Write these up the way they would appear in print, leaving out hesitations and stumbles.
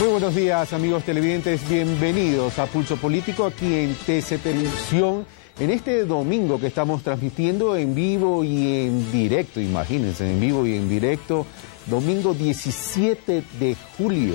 Muy buenos días, amigos televidentes, bienvenidos a Pulso Político aquí en TC Televisión, en este domingo que estamos transmitiendo en vivo y en directo, imagínense, en vivo y en directo, domingo 17 de julio.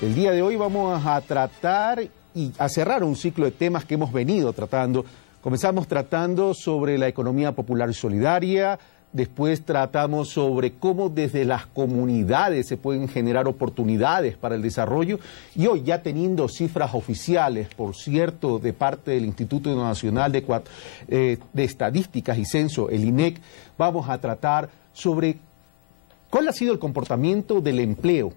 El día de hoy vamos a tratar y a cerrar un ciclo de temas que hemos venido tratando. Comenzamos tratando sobre la economía popular y solidaria. Después tratamos sobre cómo desde las comunidades se pueden generar oportunidades para el desarrollo. Y hoy, ya teniendo cifras oficiales, por cierto, de parte del Instituto Nacional de Estadísticas y Censo, el INEC, vamos a tratar sobre cuál ha sido el comportamiento del empleo,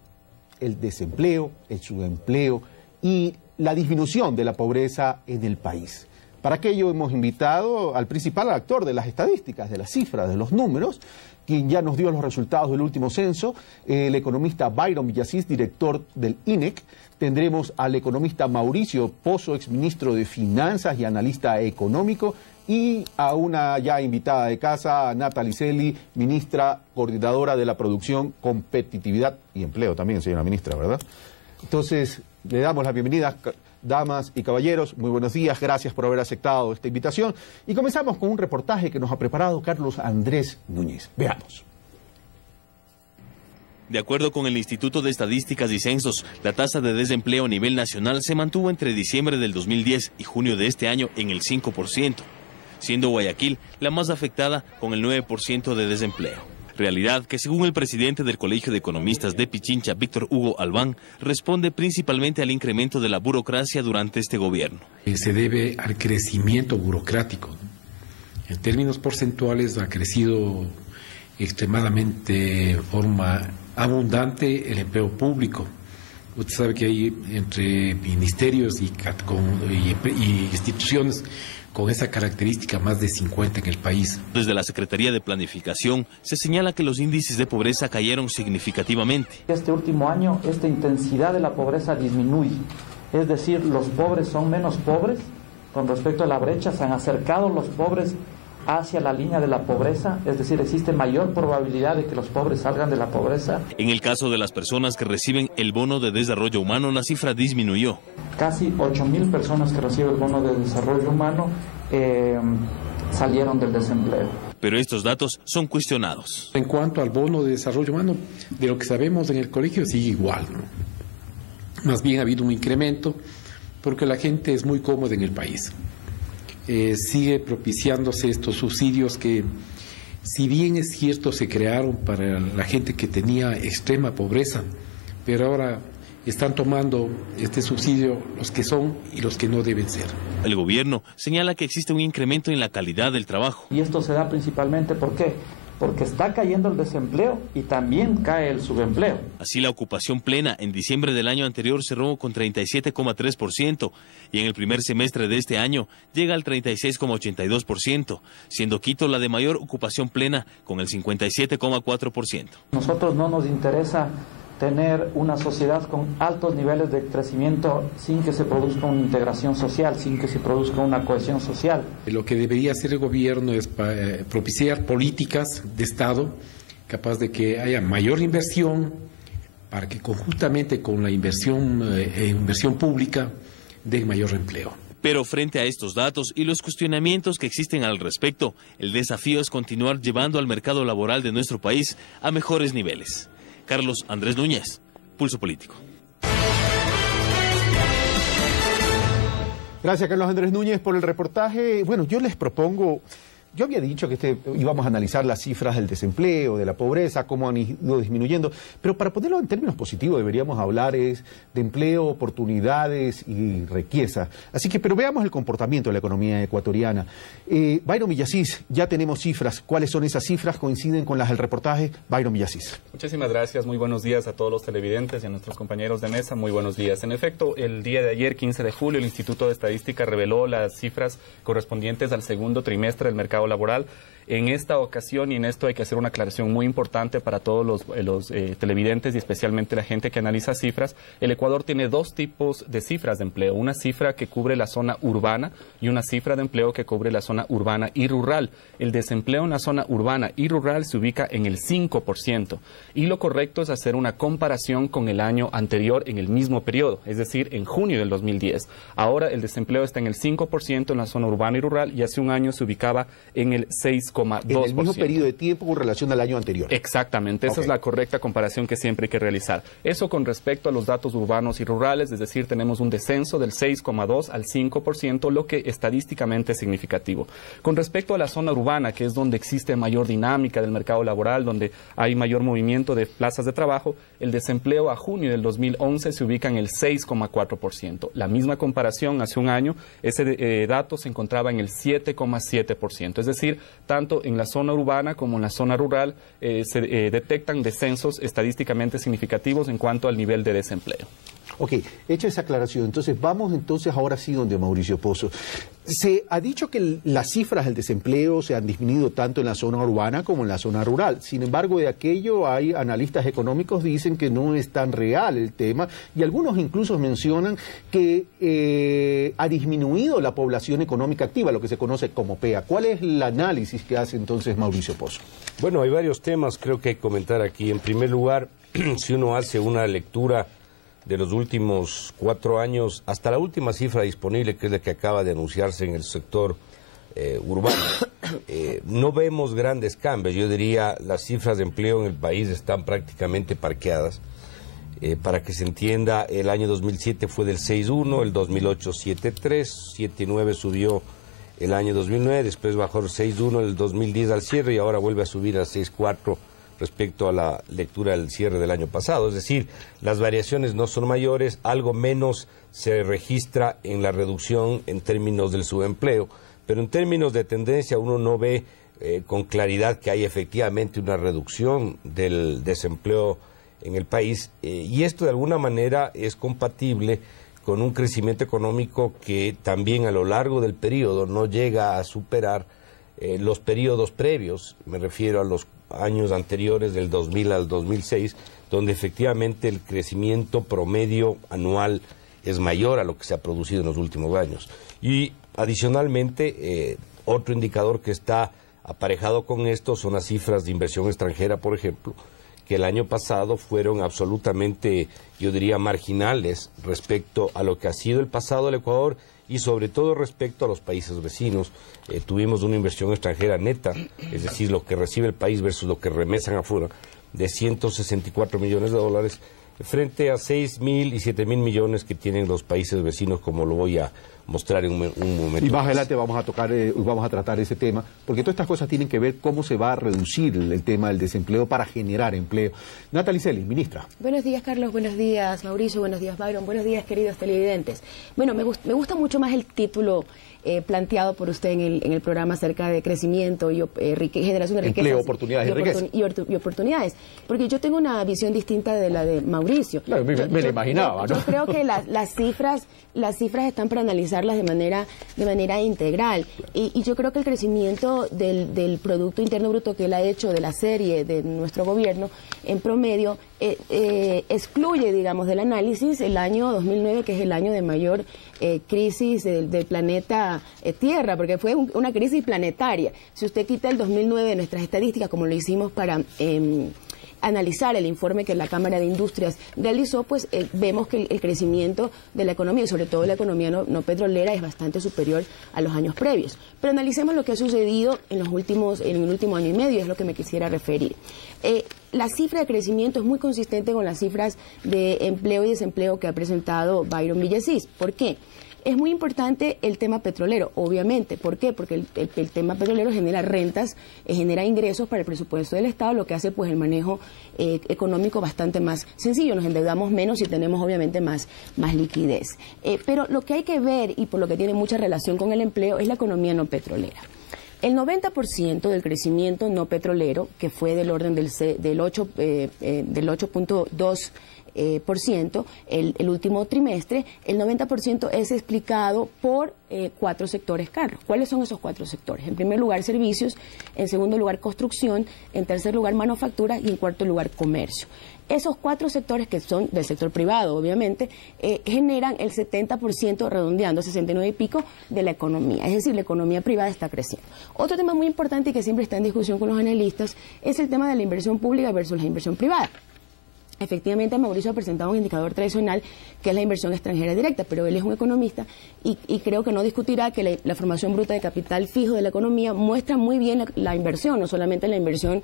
el desempleo, el subempleo y la disminución de la pobreza en el país. Para aquello hemos invitado al principal actor de las estadísticas, de las cifras, de los números, quien ya nos dio los resultados del último censo, el economista Byron Villasís, director del INEC. Tendremos al economista Mauricio Pozo, exministro de Finanzas y analista económico, y a una ya invitada de casa, Natalie Celi, ministra coordinadora de la producción, competitividad y empleo también, señora ministra, ¿verdad? Entonces, le damos la bienvenida. Damas y caballeros, muy buenos días, gracias por haber aceptado esta invitación. Y comenzamos con un reportaje que nos ha preparado Carlos Andrés Núñez. Veamos. De acuerdo con el Instituto de Estadísticas y Censos, la tasa de desempleo a nivel nacional se mantuvo entre diciembre del 2010 y junio de este año en el 5%, siendo Guayaquil la más afectada con el 9% de desempleo. Realidad que, según el presidente del Colegio de Economistas de Pichincha, Víctor Hugo Albán, responde principalmente al incremento de la burocracia durante este gobierno. Se debe al crecimiento burocrático. En términos porcentuales ha crecido extremadamente de forma abundante el empleo público. Usted sabe que hay entre ministerios y instituciones con esa característica más de 50 en el país. Desde la Secretaría de Planificación se señala que los índices de pobreza cayeron significativamente. Este último año, esta intensidad de la pobreza disminuye, es decir, los pobres son menos pobres con respecto a la brecha, se han acercado los pobres hacia la línea de la pobreza, es decir, existe mayor probabilidad de que los pobres salgan de la pobreza. En el caso de las personas que reciben el bono de desarrollo humano, la cifra disminuyó. Casi 8.000 personas que reciben el bono de desarrollo humano salieron del desempleo. Pero estos datos son cuestionados. En cuanto al bono de desarrollo humano, de lo que sabemos en el colegio sigue igual, ¿no? Más bien ha habido un incremento porque la gente es muy cómoda en el país. Sigue propiciándose estos subsidios que, si bien es cierto, se crearon para la gente que tenía extrema pobreza, pero ahora están tomando este subsidio los que son y los que no deben ser. El gobierno señala que existe un incremento en la calidad del trabajo. Y esto se da principalmente, ¿por qué? Porque está cayendo el desempleo y también cae el subempleo. Así, la ocupación plena en diciembre del año anterior cerró con 37,3% y en el primer semestre de este año llega al 36,82%, siendo Quito la de mayor ocupación plena con el 57,4%. Nosotros no nos interesa tener una sociedad con altos niveles de crecimiento sin que se produzca una integración social, sin que se produzca una cohesión social. Lo que debería hacer el gobierno es propiciar políticas de Estado capaz de que haya mayor inversión para que conjuntamente con la inversión pública den mayor empleo. Pero frente a estos datos y los cuestionamientos que existen al respecto, el desafío es continuar llevando al mercado laboral de nuestro país a mejores niveles. Carlos Andrés Núñez, Pulso Político. Gracias, Carlos Andrés Núñez, por el reportaje. Bueno, yo les propongo... Yo había dicho que íbamos a analizar las cifras del desempleo, de la pobreza, cómo han ido disminuyendo, pero para ponerlo en términos positivos deberíamos hablar de empleo, oportunidades y riqueza. Así que, pero veamos el comportamiento de la economía ecuatoriana. Byron Villasís, ya tenemos cifras. ¿Cuáles son esas cifras? ¿Coinciden con las del reportaje? Byron Villasís. Muchísimas gracias, muy buenos días a todos los televidentes y a nuestros compañeros de mesa, muy buenos días. En efecto, el día de ayer, 15 de julio, el Instituto de Estadística reveló las cifras correspondientes al segundo trimestre del mercado laboral En esta ocasión, y en esto hay que hacer una aclaración muy importante para todos los televidentes y especialmente la gente que analiza cifras, el Ecuador tiene dos tipos de cifras de empleo, una cifra que cubre la zona urbana y una cifra de empleo que cubre la zona urbana y rural. El desempleo en la zona urbana y rural se ubica en el 5%, y lo correcto es hacer una comparación con el año anterior en el mismo periodo, es decir, en junio del 2010. Ahora el desempleo está en el 5% en la zona urbana y rural, y hace un año se ubicaba en el 6,2%. En el mismo periodo de tiempo con relación al año anterior. Exactamente, esa es la correcta comparación que siempre hay que realizar. Eso con respecto a los datos urbanos y rurales, es decir, tenemos un descenso del 6,2 al 5%, lo que estadísticamente es significativo. Con respecto a la zona urbana, que es donde existe mayor dinámica del mercado laboral, donde hay mayor movimiento de plazas de trabajo, el desempleo a junio del 2011 se ubica en el 6,4%. La misma comparación hace un año, ese dato se encontraba en el 7,7%. Es decir, tanto en la zona urbana como en la zona rural se detectan descensos estadísticamente significativos en cuanto al nivel de desempleo. Ok, hecha esa aclaración, entonces vamos ahora sí donde Mauricio Pozo. Se ha dicho que las cifras del desempleo se han disminuido tanto en la zona urbana como en la zona rural. Sin embargo, de aquello hay analistas económicos que dicen que no es tan real el tema, y algunos incluso mencionan que ha disminuido la población económica activa, lo que se conoce como PEA. ¿Cuál es el análisis que hace entonces Mauricio Pozo? Bueno, hay varios temas creo que hay que comentar aquí. En primer lugar, si uno hace una lectura de los últimos 4 años, hasta la última cifra disponible, que es la que acaba de anunciarse en el sector urbano, no vemos grandes cambios. Yo diría, las cifras de empleo en el país están prácticamente parqueadas. Para que se entienda, el año 2007 fue del 6,1, el 2008 7,3, 7,9 subió el año 2009, después bajó el 6,1 el 2010 al cierre y ahora vuelve a subir a 6,4 respecto a la lectura del cierre del año pasado. Es decir, las variaciones no son mayores, algo menos se registra en la reducción en términos del subempleo, pero en términos de tendencia uno no ve con claridad que hay efectivamente una reducción del desempleo en el país, y esto de alguna manera es compatible con un crecimiento económico que también a lo largo del periodo no llega a superar los periodos previos, me refiero a los años anteriores del 2000 al 2006, donde efectivamente el crecimiento promedio anual es mayor a lo que se ha producido en los últimos años. Y adicionalmente, otro indicador que está aparejado con esto son las cifras de inversión extranjera, por ejemplo, que el año pasado fueron absolutamente, yo diría, marginales respecto a lo que ha sido el pasado del Ecuador y sobre todo respecto a los países vecinos. Tuvimos una inversión extranjera neta, es decir, lo que recibe el país versus lo que remesan afuera, de 164 millones de dólares, frente a 6.000 y 7.000 millones que tienen los países vecinos, como lo voy a mostrar en un momento. Y más adelante vamos a tratar ese tema, porque todas estas cosas tienen que ver cómo se va a reducir el tema del desempleo para generar empleo. Natalie Celis, ministra. Buenos días, Carlos. Buenos días, Mauricio. Buenos días, Byron. Buenos días, queridos televidentes. Bueno, me gusta mucho más el título planteado por usted en el programa acerca de crecimiento y generación de riqueza. Empleo, oportunidades y riqueza. Y oportunidades. Porque yo tengo una visión distinta de la de Mauricio. Claro, me lo imaginaba, ¿no? Yo creo que las cifras están para analizarlas de manera integral. Y yo creo que el crecimiento del Producto Interno Bruto que él ha hecho de la serie de nuestro gobierno, en promedio, excluye, digamos, del análisis el año 2009, que es el año de mayor crisis del planeta Tierra, porque fue una crisis planetaria. Si usted quita el 2009 de nuestras estadísticas, como lo hicimos para analizar el informe que la Cámara de Industrias realizó, pues vemos que el crecimiento de la economía, y sobre todo la economía no petrolera, es bastante superior a los años previos. Pero analicemos lo que ha sucedido en el último año y medio, es lo que me quisiera referir. La cifra de crecimiento es muy consistente con las cifras de empleo y desempleo que ha presentado Byron Villasís. ¿Por qué? Es muy importante el tema petrolero, obviamente. ¿Por qué? Porque el tema petrolero genera rentas, genera ingresos para el presupuesto del Estado, lo que hace pues el manejo económico bastante más sencillo. Nos endeudamos menos y tenemos obviamente más liquidez. Pero lo que hay que ver, y por lo que tiene mucha relación con el empleo, es la economía no petrolera. El 90% del crecimiento no petrolero, que fue del orden del 8.2 el último trimestre. El 90% es explicado por 4 sectores, Carlos. ¿Cuáles son esos 4 sectores? En primer lugar, servicios, en segundo lugar, construcción, en tercer lugar, manufactura y en cuarto lugar, comercio. Esos 4 sectores, que son del sector privado, obviamente, generan el 70%, redondeando, 69 y pico, de la economía. Es decir, la economía privada está creciendo. Otro tema muy importante y que siempre está en discusión con los analistas es el tema de la inversión pública versus la inversión privada. Efectivamente, Mauricio ha presentado un indicador tradicional que es la inversión extranjera directa, pero él es un economista y creo que no discutirá que la formación bruta de capital fijo de la economía muestra muy bien la inversión, no solamente la inversión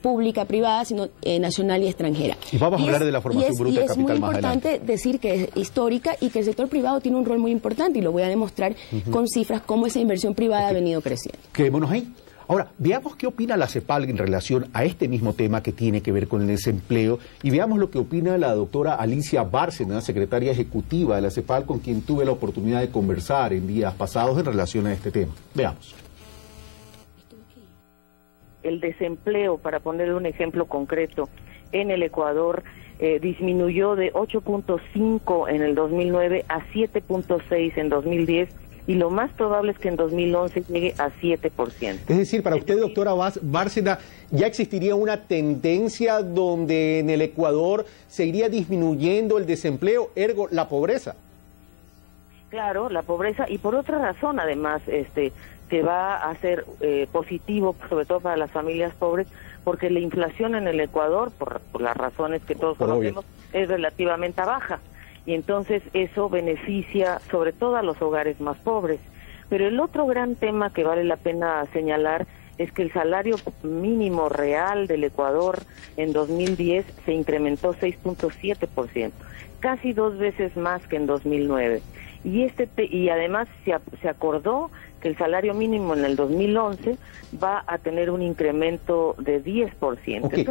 pública, privada, sino nacional y extranjera. Y vamos a hablar de la formación bruta de capital más adelante. Es muy importante decir que es histórica y que el sector privado tiene un rol muy importante y lo voy a demostrar con cifras cómo esa inversión privada ha venido creciendo. Quedémonos ahí. Ahora, veamos qué opina la CEPAL en relación a este mismo tema que tiene que ver con el desempleo y veamos lo que opina la doctora Alicia Bárcena, secretaria ejecutiva de la CEPAL, con quien tuve la oportunidad de conversar en días pasados en relación a este tema. Veamos. El desempleo, para poner un ejemplo concreto, en el Ecuador disminuyó de 8.5 en el 2009 a 7.6 en 2010. Y lo más probable es que en 2011 llegue a 7%. Es decir, para usted, doctora Bárcena, ¿ya existiría una tendencia donde en el Ecuador se iría disminuyendo el desempleo, ergo la pobreza? Claro, la pobreza, y por otra razón además, que va a ser positivo, sobre todo para las familias pobres, porque la inflación en el Ecuador, por las razones que todos conocemos, es relativamente baja. Y entonces eso beneficia sobre todo a los hogares más pobres. Pero el otro gran tema que vale la pena señalar es que el salario mínimo real del Ecuador en 2010 se incrementó 6.7%, casi 2 veces más que en 2009. Y además se acordó que el salario mínimo en el 2011 va a tener un incremento de 10%. Okay.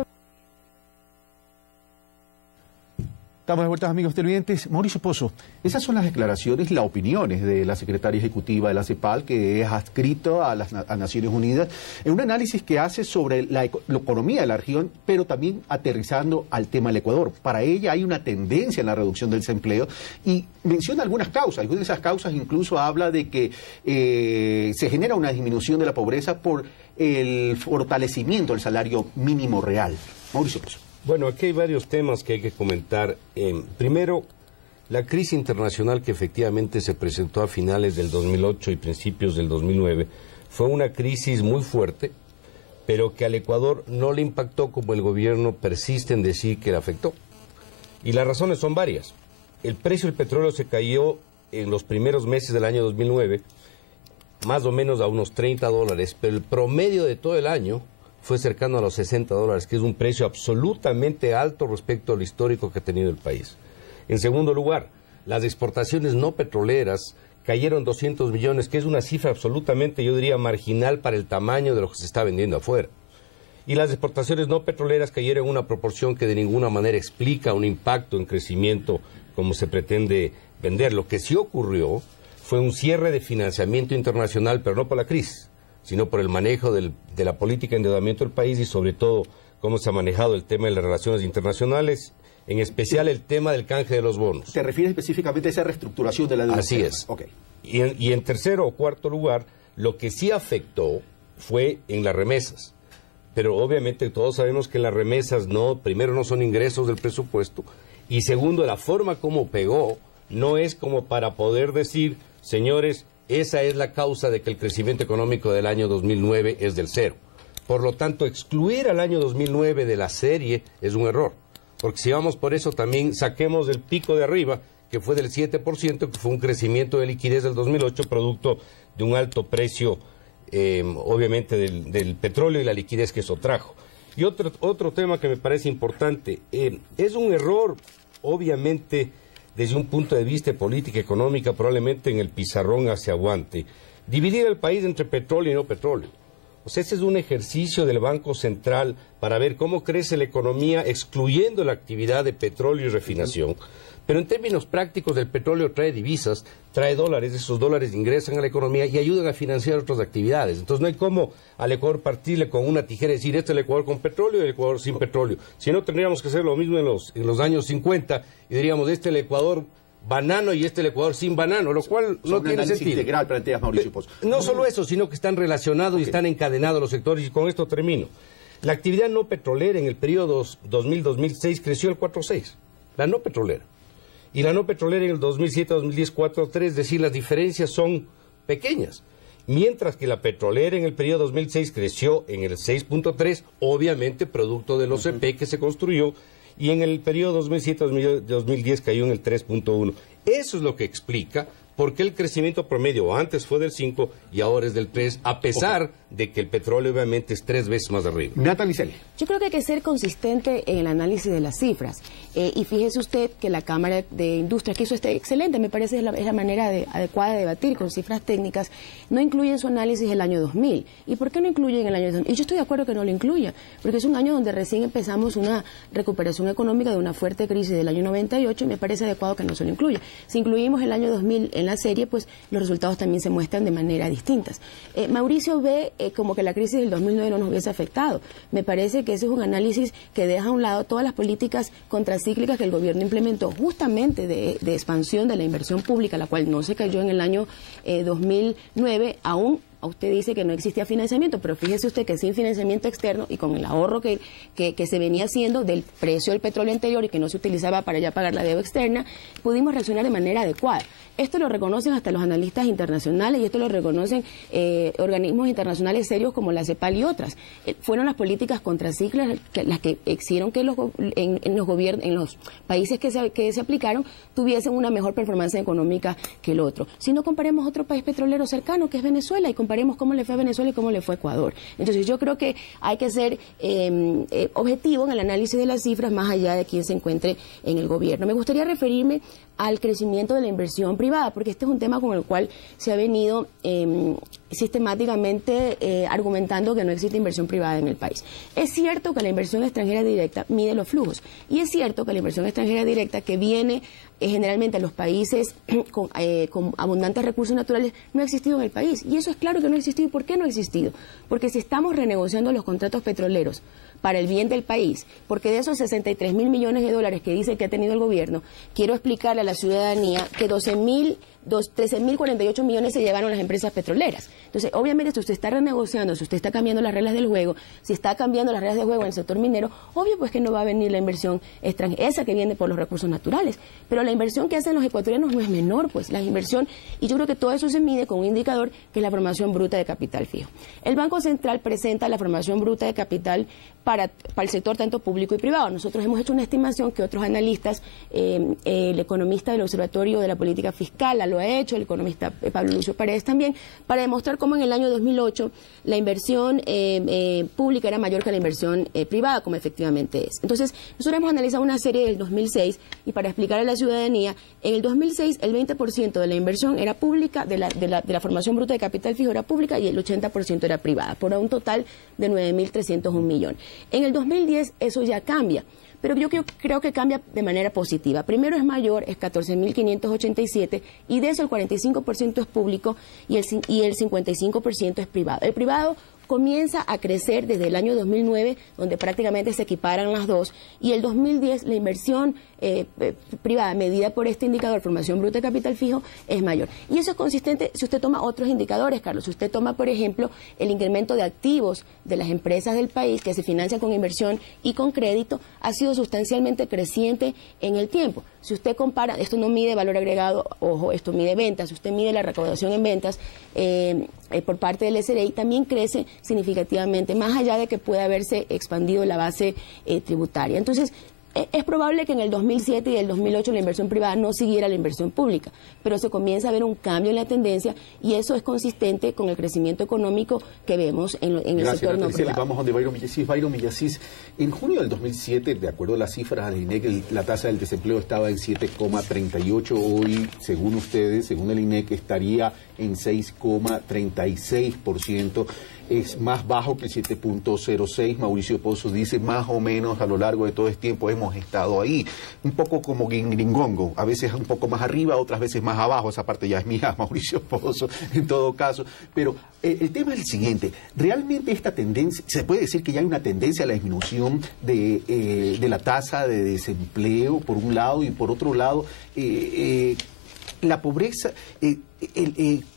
Estamos de vuelta, amigos televidentes. Mauricio Pozo, esas son las declaraciones, las opiniones de la secretaria ejecutiva de la CEPAL, que es adscrito a Naciones Unidas, en un análisis que hace sobre la economía de la región, pero también aterrizando al tema del Ecuador. Para ella hay una tendencia en la reducción del desempleo y menciona algunas causas. Algunas de esas causas incluso habla de que se genera una disminución de la pobreza por el fortalecimiento del salario mínimo real. Mauricio Pozo. Bueno, aquí hay varios temas que hay que comentar. Primero, la crisis internacional que efectivamente se presentó a finales del 2008 y principios del 2009 fue una crisis muy fuerte, pero que al Ecuador no le impactó como el gobierno persiste en decir que le afectó. Y las razones son varias. El precio del petróleo se cayó en los primeros meses del año 2009, más o menos a unos $30, pero el promedio de todo el año fue cercano a los $60, que es un precio absolutamente alto respecto al histórico que ha tenido el país. En segundo lugar, las exportaciones no petroleras cayeron 200 millones, que es una cifra absolutamente, yo diría, marginal para el tamaño de lo que se está vendiendo afuera. Y las exportaciones no petroleras cayeron en una proporción que de ninguna manera explica un impacto en crecimiento como se pretende vender. Lo que sí ocurrió fue un cierre de financiamiento internacional, pero no por la crisis, sino por el manejo de la política de endeudamiento del país y sobre todo cómo se ha manejado el tema de las relaciones internacionales, en especial el tema del canje de los bonos. ¿Te refieres específicamente a esa reestructuración de la deuda? Así es. Okay. Y en tercero o cuarto lugar, lo que sí afectó fue en las remesas. Pero obviamente todos sabemos que las remesas primero no son ingresos del presupuesto y segundo, la forma como pegó no es como para poder decir, señores, esa es la causa de que el crecimiento económico del año 2009 es del 0. Por lo tanto, excluir al año 2009 de la serie es un error. Porque si vamos por eso, también saquemos el pico de arriba, que fue del 7%, que fue un crecimiento de liquidez del 2008, producto de un alto precio, obviamente, del petróleo y la liquidez que eso trajo. Y otro tema que me parece importante, es un error, obviamente, desde un punto de vista de política económica, probablemente en el pizarrón se aguante, dividir el país entre petróleo y no petróleo. O sea, ese es un ejercicio del Banco Central para ver cómo crece la economía excluyendo la actividad de petróleo y refinación. Pero en términos prácticos, el petróleo trae divisas, trae dólares, esos dólares ingresan a la economía y ayudan a financiar otras actividades. Entonces no hay como al Ecuador partirle con una tijera y decir, este es el Ecuador con petróleo y el Ecuador sin petróleo. Si no, tendríamos que hacer lo mismo en los años 50 y diríamos, este es el Ecuador banano y este el Ecuador sin banano, lo cual no tiene sentido. Integral, planteas, Mauricio Pozo. No solo eso, sino que están relacionados y están encadenados los sectores, y con esto termino. La actividad no petrolera en el periodo 2000-2006 creció el 4.6, la no petrolera. Y la no petrolera en el 2007-2010, 4.3, es decir, las diferencias son pequeñas. Mientras que la petrolera en el periodo 2006 creció en el 6.3, obviamente producto del OCP que se construyó, y en el periodo 2007-2010 cayó en el 3.1. Eso es lo que explica por qué el crecimiento promedio antes fue del 5 y ahora es del 3, a pesar de que el petróleo obviamente es 3 veces más arriba. Natalie Celi. Yo creo que hay que ser consistente en el análisis de las cifras. Y fíjese usted que la Cámara de Industria, que hizo excelente, me parece es la manera adecuada de debatir con cifras técnicas, no incluye en su análisis el año 2000. ¿Y por qué no incluye en el año 2000? Y yo estoy de acuerdo que no lo incluya, porque es un año donde recién empezamos una recuperación económica de una fuerte crisis del año 98 y me parece adecuado que no se lo incluya. Si incluimos el año 2000 en la serie, pues los resultados también se muestran de manera distintas. Mauricio ve como que la crisis del 2009 no nos hubiese afectado. Me parece que ese es un análisis que deja a un lado todas las políticas contracíclicas que el gobierno implementó justamente de expansión de la inversión pública, la cual no se cayó en el año 2009, aún usted dice que no existía financiamiento, pero fíjese usted que sin financiamiento externo y con el ahorro que se venía haciendo del precio del petróleo anterior y que no se utilizaba para ya pagar la deuda externa, pudimos reaccionar de manera adecuada. Esto lo reconocen hasta los analistas internacionales y esto lo reconocen organismos internacionales serios como la CEPAL y otras. Fueron las políticas contracíclicas las que hicieron que en los países que se aplicaron tuviesen una mejor performance económica que el otro. Si no, comparemos otro país petrolero cercano que es Venezuela y comparemos cómo le fue a Venezuela y cómo le fue a Ecuador. Entonces yo creo que hay que ser objetivo en el análisis de las cifras más allá de quién se encuentre en el gobierno. Me gustaría referirme al crecimiento de la inversión privada, porque este es un tema con el cual se ha venido sistemáticamente argumentando que no existe inversión privada en el país. Es cierto que la inversión extranjera directa mide los flujos y es cierto que la inversión extranjera directa que viene generalmente a los países con abundantes recursos naturales no ha existido en el país. Y eso es claro que no ha existido. ¿Por qué no ha existido? Porque si estamos renegociando los contratos petroleros para el bien del país, porque de esos 63.000 millones de dólares que dice que ha tenido el gobierno, quiero explicarle a la ciudadanía que 13.048 millones se llevaron las empresas petroleras. Entonces, obviamente, si usted está renegociando, si usted está cambiando las reglas del juego, si está cambiando las reglas del juego en el sector minero, obvio pues que no va a venir la inversión extranjera, esa que viene por los recursos naturales. Pero la inversión que hacen los ecuatorianos no es menor, pues la inversión, y yo creo que todo eso se mide con un indicador que es la formación bruta de capital fijo. El Banco Central presenta la formación bruta de capital para el sector tanto público y privado. Nosotros hemos hecho una estimación que otros analistas, el economista del Observatorio de la Política Fiscal lo ha hecho, el economista Pablo Lucio Paredes también, para demostrar cómo en el año 2008 la inversión pública era mayor que la inversión privada, como efectivamente es. Entonces, nosotros hemos analizado una serie del 2006 y para explicar a la ciudadanía, en el 2006 el 20% de la inversión era pública, de la formación bruta de capital fijo era pública y el 80% era privada, por un total de 9.301 millones. En el 2010 eso ya cambia. Pero yo creo que cambia de manera positiva. Primero es mayor, es 14.587, y de eso el 45% es público y el 55% es privado. El privado comienza a crecer desde el año 2009, donde prácticamente se equiparan las dos, y el 2010 la inversión privada medida por este indicador, formación bruta de capital fijo, es mayor. Y eso es consistente si usted toma otros indicadores, Carlos. Si usted toma, por ejemplo, el incremento de activos de las empresas del país que se financian con inversión y con crédito, ha sido sustancialmente creciente en el tiempo. Si usted compara, esto no mide valor agregado, ojo, esto mide ventas, si usted mide la recaudación en ventas por parte del SRI, también crece significativamente, más allá de que pueda haberse expandido la base tributaria. Entonces, es probable que en el 2007 y el 2008 la inversión privada no siguiera la inversión pública, pero se comienza a ver un cambio en la tendencia y eso es consistente con el crecimiento económico que vemos en el sector no privado. Vamos donde Byron Millacís. Byron Millacís, en junio del 2007, de acuerdo a las cifras del INEC, la tasa del desempleo estaba en 7,38. Hoy, según ustedes, según el INEC, estaría en 6,36%. es más bajo que el 7.06. Mauricio Pozo dice más o menos a lo largo de todo este tiempo hemos estado ahí, un poco como Gringongo, a veces un poco más arriba, otras veces más abajo. Esa parte ya es mía, Mauricio Pozo, en todo caso. Pero el tema es el siguiente: realmente esta tendencia, se puede decir que ya hay una tendencia a la disminución de la tasa de desempleo por un lado, y por otro lado la pobreza.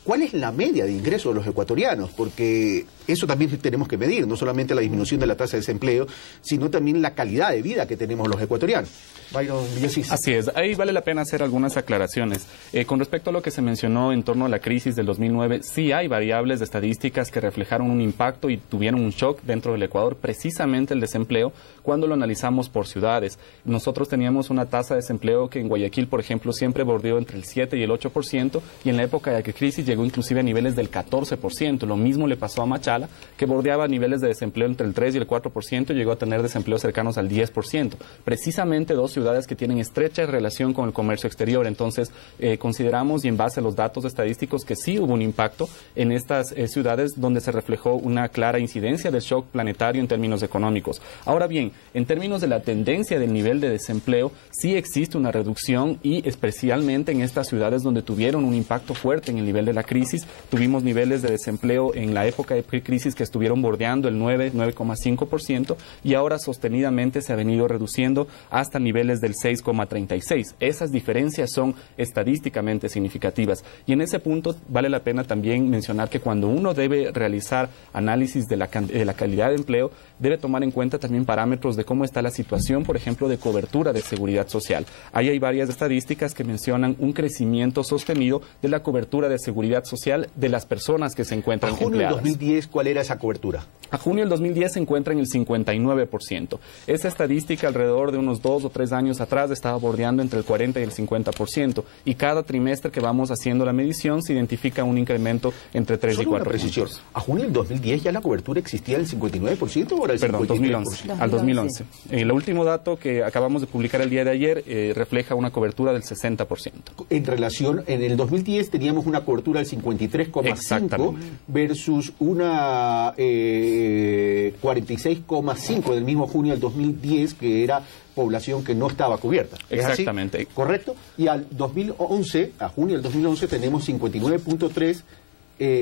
¿Cuál es la media de ingresos de los ecuatorianos? Porque eso también tenemos que medir, no solamente la disminución de la tasa de desempleo, sino también la calidad de vida que tenemos los ecuatorianos. Byron Villasís. Así es, ahí vale la pena hacer algunas aclaraciones. Con respecto a lo que se mencionó en torno a la crisis del 2009, sí hay variables de estadísticas que reflejaron un impacto y tuvieron un shock dentro del Ecuador, precisamente el desempleo, cuando lo analizamos por ciudades. Nosotros teníamos una tasa de desempleo que en Guayaquil, por ejemplo, siempre bordeó entre el 7 y el 8%, y en la época de la crisis llegó inclusive a niveles del 14%. Lo mismo le pasó a Machala, que bordeaba niveles de desempleo entre el 3 y el 4%, y llegó a tener desempleo cercanos al 10%. Precisamente dos ciudades que tienen estrecha relación con el comercio exterior. Entonces, consideramos, y en base a los datos estadísticos, que sí hubo un impacto en estas ciudades donde se reflejó una clara incidencia del shock planetario en términos económicos. Ahora bien, en términos de la tendencia del nivel de desempleo, sí existe una reducción, y especialmente en estas ciudades donde tuvieron un impacto fuerte en el nivel de la crisis. Tuvimos niveles de desempleo en la época de crisis que estuvieron bordeando el 9,5%, y ahora sostenidamente se ha venido reduciendo hasta niveles del 6,36%. Esas diferencias son estadísticamente significativas, y en ese punto vale la pena también mencionar que cuando uno debe realizar análisis de la calidad de empleo, debe tomar en cuenta también parámetros de cómo está la situación, por ejemplo, de cobertura de seguridad social. Ahí hay varias estadísticas que mencionan un crecimiento sostenido de la cobertura de seguridad social de las personas que se encuentran empleadas. ¿A junio del 2010 cuál era esa cobertura? A junio del 2010 se encuentra en el 59%. Esa estadística alrededor de unos 2 o 3 años atrás estaba bordeando entre el 40 y el 50%, y cada trimestre que vamos haciendo la medición se identifica un incremento entre 3 y 4 puntos. ¿A junio del 2010 ya la cobertura existía del 59% o era el 53%? Perdón, 2011. Al 2011. El último dato que acabamos de publicar el día de ayer refleja una cobertura del 60%. En relación, en el 2010 teníamos una cobertura del 53,5% versus una 46,5% del mismo junio del 2010, que era población que no estaba cubierta. ¿Es exactamente así? ¿Correcto? Y al 2011, a junio del 2011, tenemos 59,3%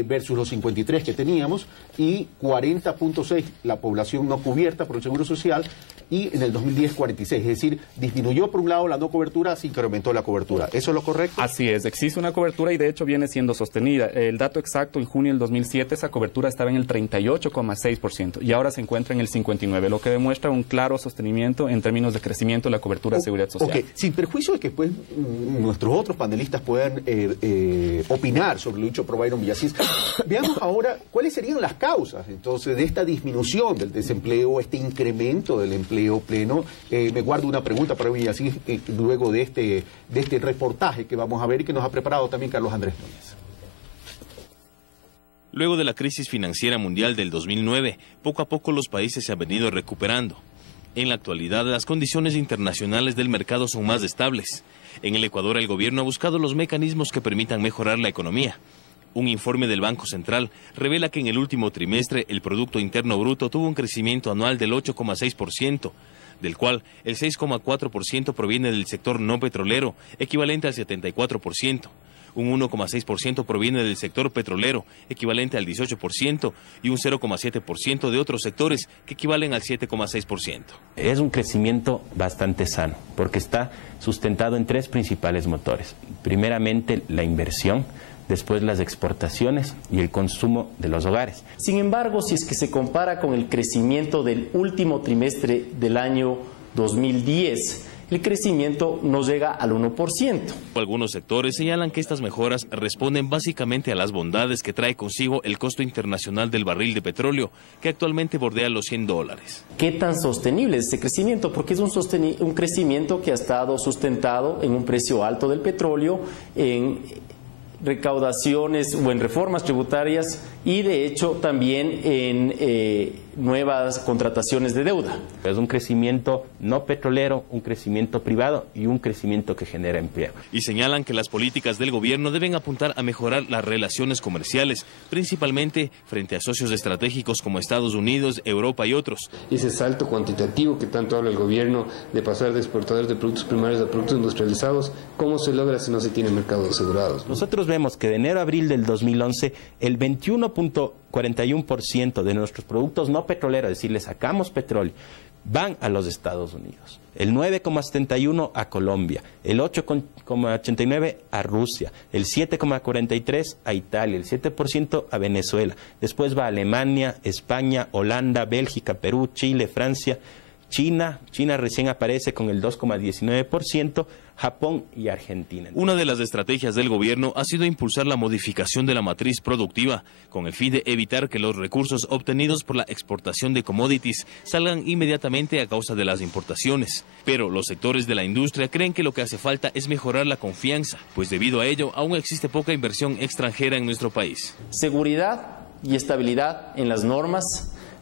versus los 53 que teníamos, y 40,6 la población no cubierta por el Seguro Social, y en el 2010 46, es decir, disminuyó por un lado la no cobertura, se incrementó la cobertura. ¿Eso es lo correcto? Así es, existe una cobertura y de hecho viene siendo sostenida. El dato exacto, en junio del 2007 esa cobertura estaba en el 38,6% y ahora se encuentra en el 59%, lo que demuestra un claro sostenimiento en términos de crecimiento de la cobertura de seguridad social. Ok, sin perjuicio de que pues, nuestros otros panelistas puedan opinar sobre lo dicho por Byron Villasís, veamos ahora cuáles serían las causas entonces de esta disminución del desempleo, este incremento del empleo pleno. Me guardo una pregunta para Villasís luego de este reportaje que vamos a ver y que nos ha preparado también Carlos Andrés Núñez. Luego de la crisis financiera mundial del 2009, poco a poco los países se han venido recuperando. En la actualidad, las condiciones internacionales del mercado son más estables. En el Ecuador, el gobierno ha buscado los mecanismos que permitan mejorar la economía. Un informe del Banco Central revela que en el último trimestre el Producto Interno Bruto tuvo un crecimiento anual del 8,6%, del cual el 6,4% proviene del sector no petrolero, equivalente al 74%. Un 1,6% proviene del sector petrolero, equivalente al 18%, y un 0,7% de otros sectores, que equivalen al 7,6%. Es un crecimiento bastante sano, porque está sustentado en 3 principales motores. Primeramente, la inversión, después las exportaciones y el consumo de los hogares. Sin embargo, si es que se compara con el crecimiento del último trimestre del año 2010, el crecimiento no llega al 1%. Algunos sectores señalan que estas mejoras responden básicamente a las bondades que trae consigo el costo internacional del barril de petróleo, que actualmente bordea los $100. ¿Qué tan sostenible es ese crecimiento? Porque es un crecimiento que ha estado sustentado en un precio alto del petróleo, en recaudaciones o en reformas tributarias y de hecho también en nuevas contrataciones de deuda. Es un crecimiento no petrolero, un crecimiento privado y un crecimiento que genera empleo. Y señalan que las políticas del gobierno deben apuntar a mejorar las relaciones comerciales, principalmente frente a socios estratégicos como Estados Unidos, Europa y otros. Ese salto cuantitativo que tanto habla el gobierno de pasar de exportadores de productos primarios a productos industrializados, ¿cómo se logra si no se tiene mercados asegurados? Nosotros vemos que de enero a abril del 2011, el 21.41% de nuestros productos no petroleros, es decir, le sacamos petróleo, van a los Estados Unidos. El 9,71% a Colombia, el 8,89% a Rusia, el 7,43% a Italia, el 7% a Venezuela. Después va a Alemania, España, Holanda, Bélgica, Perú, Chile, Francia, China recién aparece con el 2,19%, Japón y Argentina. Una de las estrategias del gobierno ha sido impulsar la modificación de la matriz productiva, con el fin de evitar que los recursos obtenidos por la exportación de commodities salgan inmediatamente a causa de las importaciones. Pero los sectores de la industria creen que lo que hace falta es mejorar la confianza, pues debido a ello aún existe poca inversión extranjera en nuestro país. Seguridad y estabilidad en las normas,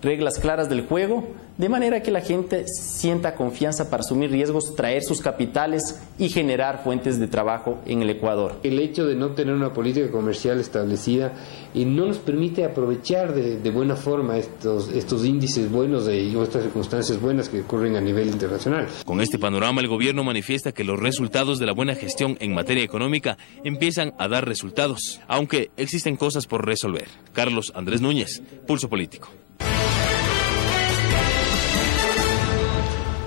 reglas claras del juego, de manera que la gente sienta confianza para asumir riesgos, traer sus capitales y generar fuentes de trabajo en el Ecuador. El hecho de no tener una política comercial establecida no nos permite aprovechar de buena forma estos índices buenos y estas circunstancias buenas que ocurren a nivel internacional. Con este panorama, el gobierno manifiesta que los resultados de la buena gestión en materia económica empiezan a dar resultados, aunque existen cosas por resolver. Carlos Andrés Núñez, Pulso Político.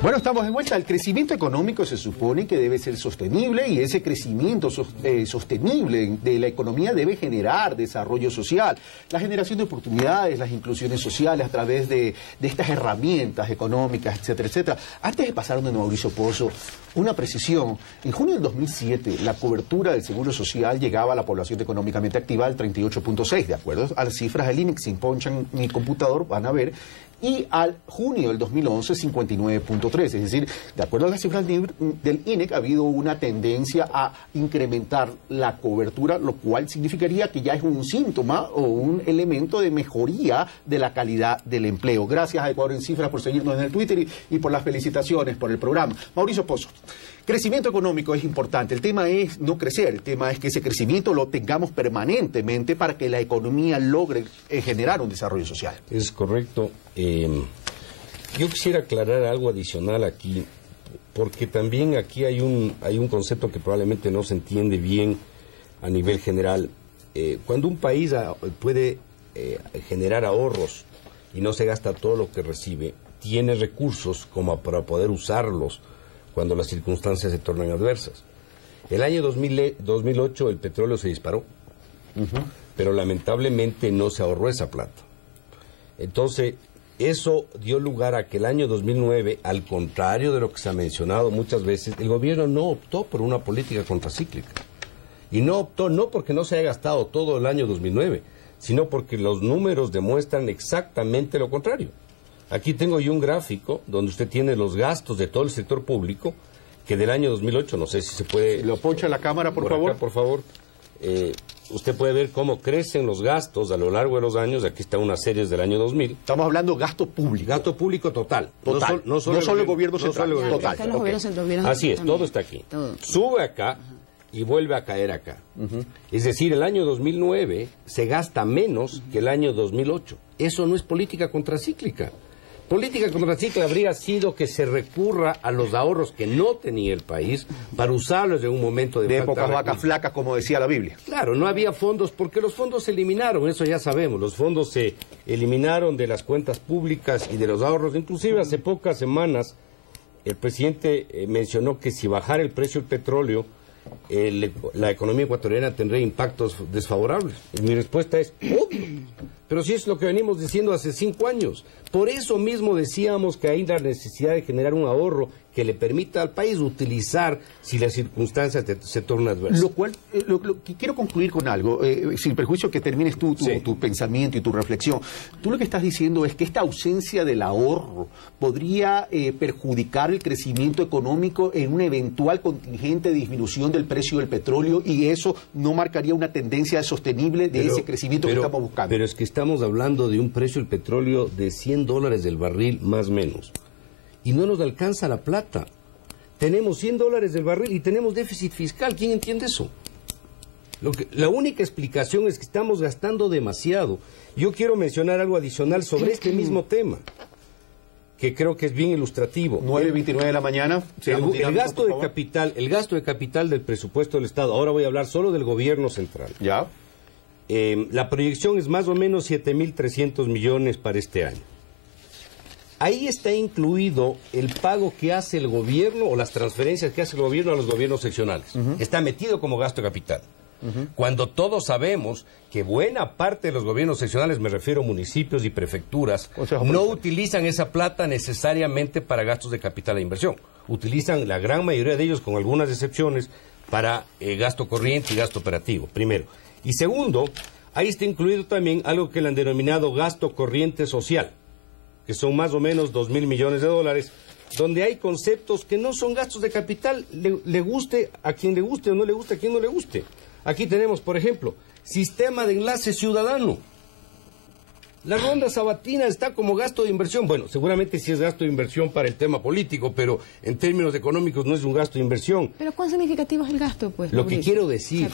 Bueno, estamos de vuelta. El crecimiento económico se supone que debe ser sostenible y ese crecimiento sostenible de la economía debe generar desarrollo social, la generación de oportunidades, las inclusiones sociales a través de estas herramientas económicas, etcétera, etcétera. Antes de pasar donde Mauricio Pozo, una precisión. En junio del 2007, la cobertura del Seguro Social llegaba a la población económicamente activa al 38.6, de acuerdo a las cifras del INEC. Si ponchan mi computador, van a ver. Y al junio del 2011, 59.3. Es decir, de acuerdo a las cifras del INEC, ha habido una tendencia a incrementar la cobertura, lo cual significaría que ya es un síntoma o un elemento de mejoría de la calidad del empleo. Gracias a Ecuador en Cifras por seguirnos en el Twitter y por las felicitaciones por el programa. Mauricio Pozo. Crecimiento económico es importante. El tema es no crecer, el tema es que ese crecimiento lo tengamos permanentemente para que la economía logre generar un desarrollo social. Es correcto. Yo quisiera aclarar algo adicional aquí, porque también aquí hay un concepto que probablemente no se entiende bien a nivel general. Cuando un país puede generar ahorros y no se gasta todo lo que recibe, tiene recursos como para poder usarlos cuando las circunstancias se tornan adversas. El año 2008 el petróleo se disparó, pero lamentablemente no se ahorró esa plata. Entonces, eso dio lugar a que el año 2009, al contrario de lo que se ha mencionado muchas veces, el gobierno no optó por una política contracíclica. Y no optó no porque no se haya gastado todo el año 2009, sino porque los números demuestran exactamente lo contrario. Aquí tengo yo un gráfico donde usted tiene los gastos de todo el sector público, que del año 2008, no sé si se puede... ¿Lo poncha la cámara, por favor? Acá, por favor. Usted puede ver cómo crecen los gastos a lo largo de los años. Aquí está una serie del año 2000. Estamos hablando de gasto público. Gasto público total. Total. No solo el gobierno central. Total. Así es, todo está aquí. Todo. Sube acá y vuelve a caer acá. Es decir, el año 2009 se gasta menos que el año 2008. Eso no es política contracíclica. Política contracíclica habría sido que se recurra a los ahorros que no tenía el país para usarlos en un momento de épocas vacas flacas, como decía la Biblia. Claro, no había fondos porque los fondos se eliminaron, eso ya sabemos. Los fondos se eliminaron de las cuentas públicas y de los ahorros. Inclusive hace pocas semanas el presidente mencionó que si bajara el precio del petróleo, la economía ecuatoriana tendría impactos desfavorables. Y mi respuesta es obvio. Pero sí es lo que venimos diciendo hace 5 años. Por eso mismo decíamos que hay la necesidad de generar un ahorro que le permita al país utilizar si las circunstancias se tornan adversas. Lo cual, quiero concluir con algo, sin perjuicio que termines tu pensamiento y tu reflexión. Tú lo que estás diciendo es que esta ausencia del ahorro podría perjudicar el crecimiento económico en una eventual contingente disminución del precio del petróleo, y eso no marcaría una tendencia sostenible de ese crecimiento que estamos buscando. Pero es que estamos hablando de un precio del petróleo de $100 del barril más o menos. Y no nos alcanza la plata. Tenemos $100 del barril y tenemos déficit fiscal. ¿Quién entiende eso? La única explicación es que estamos gastando demasiado. Yo quiero mencionar algo adicional sobre este mismo tema, que creo que es bien ilustrativo. 9:29 de la mañana. El gasto de capital del presupuesto del Estado. Ahora voy a hablar solo del gobierno central. Ya. La proyección es más o menos 7.300 millones para este año. Ahí está incluido el pago que hace el gobierno o las transferencias que hace el gobierno a los gobiernos seccionales. Está metido como gasto de capital. Cuando todos sabemos que buena parte de los gobiernos seccionales, me refiero a municipios y prefecturas, no utilizan esa plata necesariamente para gastos de capital e inversión. Utilizan la gran mayoría de ellos, con algunas excepciones, para gasto corriente y gasto operativo, primero. Y segundo, ahí está incluido también algo que le han denominado gasto corriente social, que son más o menos 2.000 millones de dólares, donde hay conceptos que no son gastos de capital, le guste a quien le guste o no le guste a quien no le guste. Aquí tenemos, por ejemplo, sistema de enlace ciudadano. La ronda sabatina está como gasto de inversión. Bueno, seguramente sí es gasto de inversión para el tema político, pero en términos económicos no es un gasto de inversión. ¿Pero cuán significativo es el gasto, pues? Lo que quiero decir,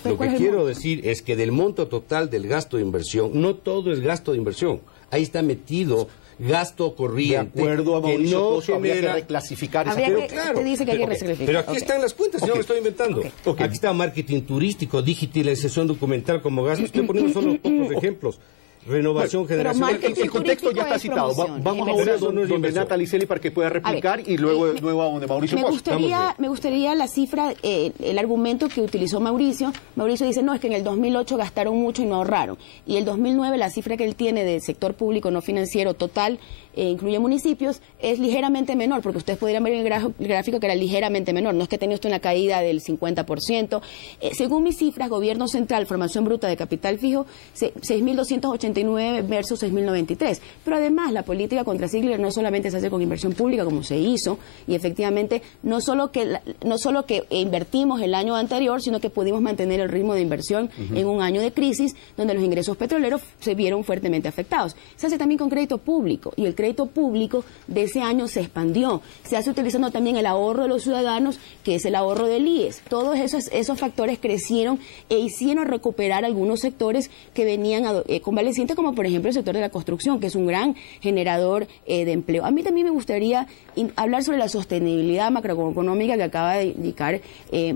es que del monto total del gasto de inversión, no todo es gasto de inversión. Ahí está metido gasto corriente. De acuerdo a Mauricio Coso, habría que reclasificar esa claro, te dice que hay que reclasificar. Pero aquí están las cuentas, yo no lo estoy inventando. Aquí está marketing turístico, digitalización documental como gasto. Estoy poniendo solo pocos ejemplos. Renovación generacional. El contexto ya está citado. Vamos ahora donde Natalie Celi para que pueda replicar y luego a donde Mauricio Coso. Me gustaría la cifra, el argumento que utilizó Mauricio. Mauricio dice, no, es que en el 2008 gastaron mucho y no ahorraron. Y el 2009, la cifra que él tiene del sector público no financiero total, incluye municipios, es ligeramente menor, porque ustedes podrían ver en el gráfico que era ligeramente menor. No es que tenía usted una caída del 50%. Según mis cifras, gobierno central, formación bruta de capital fijo, 6.289 versus 6.093. Pero además, la política contracíclica no solamente se hace con inversión pública, como se hizo, y efectivamente, no solo que invertimos el año anterior, sino que pudimos mantener el ritmo de inversión en un año de crisis, donde los ingresos petroleros se vieron fuertemente afectados. Se hace también con crédito público, y el crédito público de ese año se expandió. Se hace utilizando también el ahorro de los ciudadanos, que es el ahorro del IES. Todos esos factores crecieron e hicieron recuperar algunos sectores que venían convalecientes, como por ejemplo el sector de la construcción, que es un gran generador de empleo. A mí también me gustaría hablar sobre la sostenibilidad macroeconómica que acaba de indicar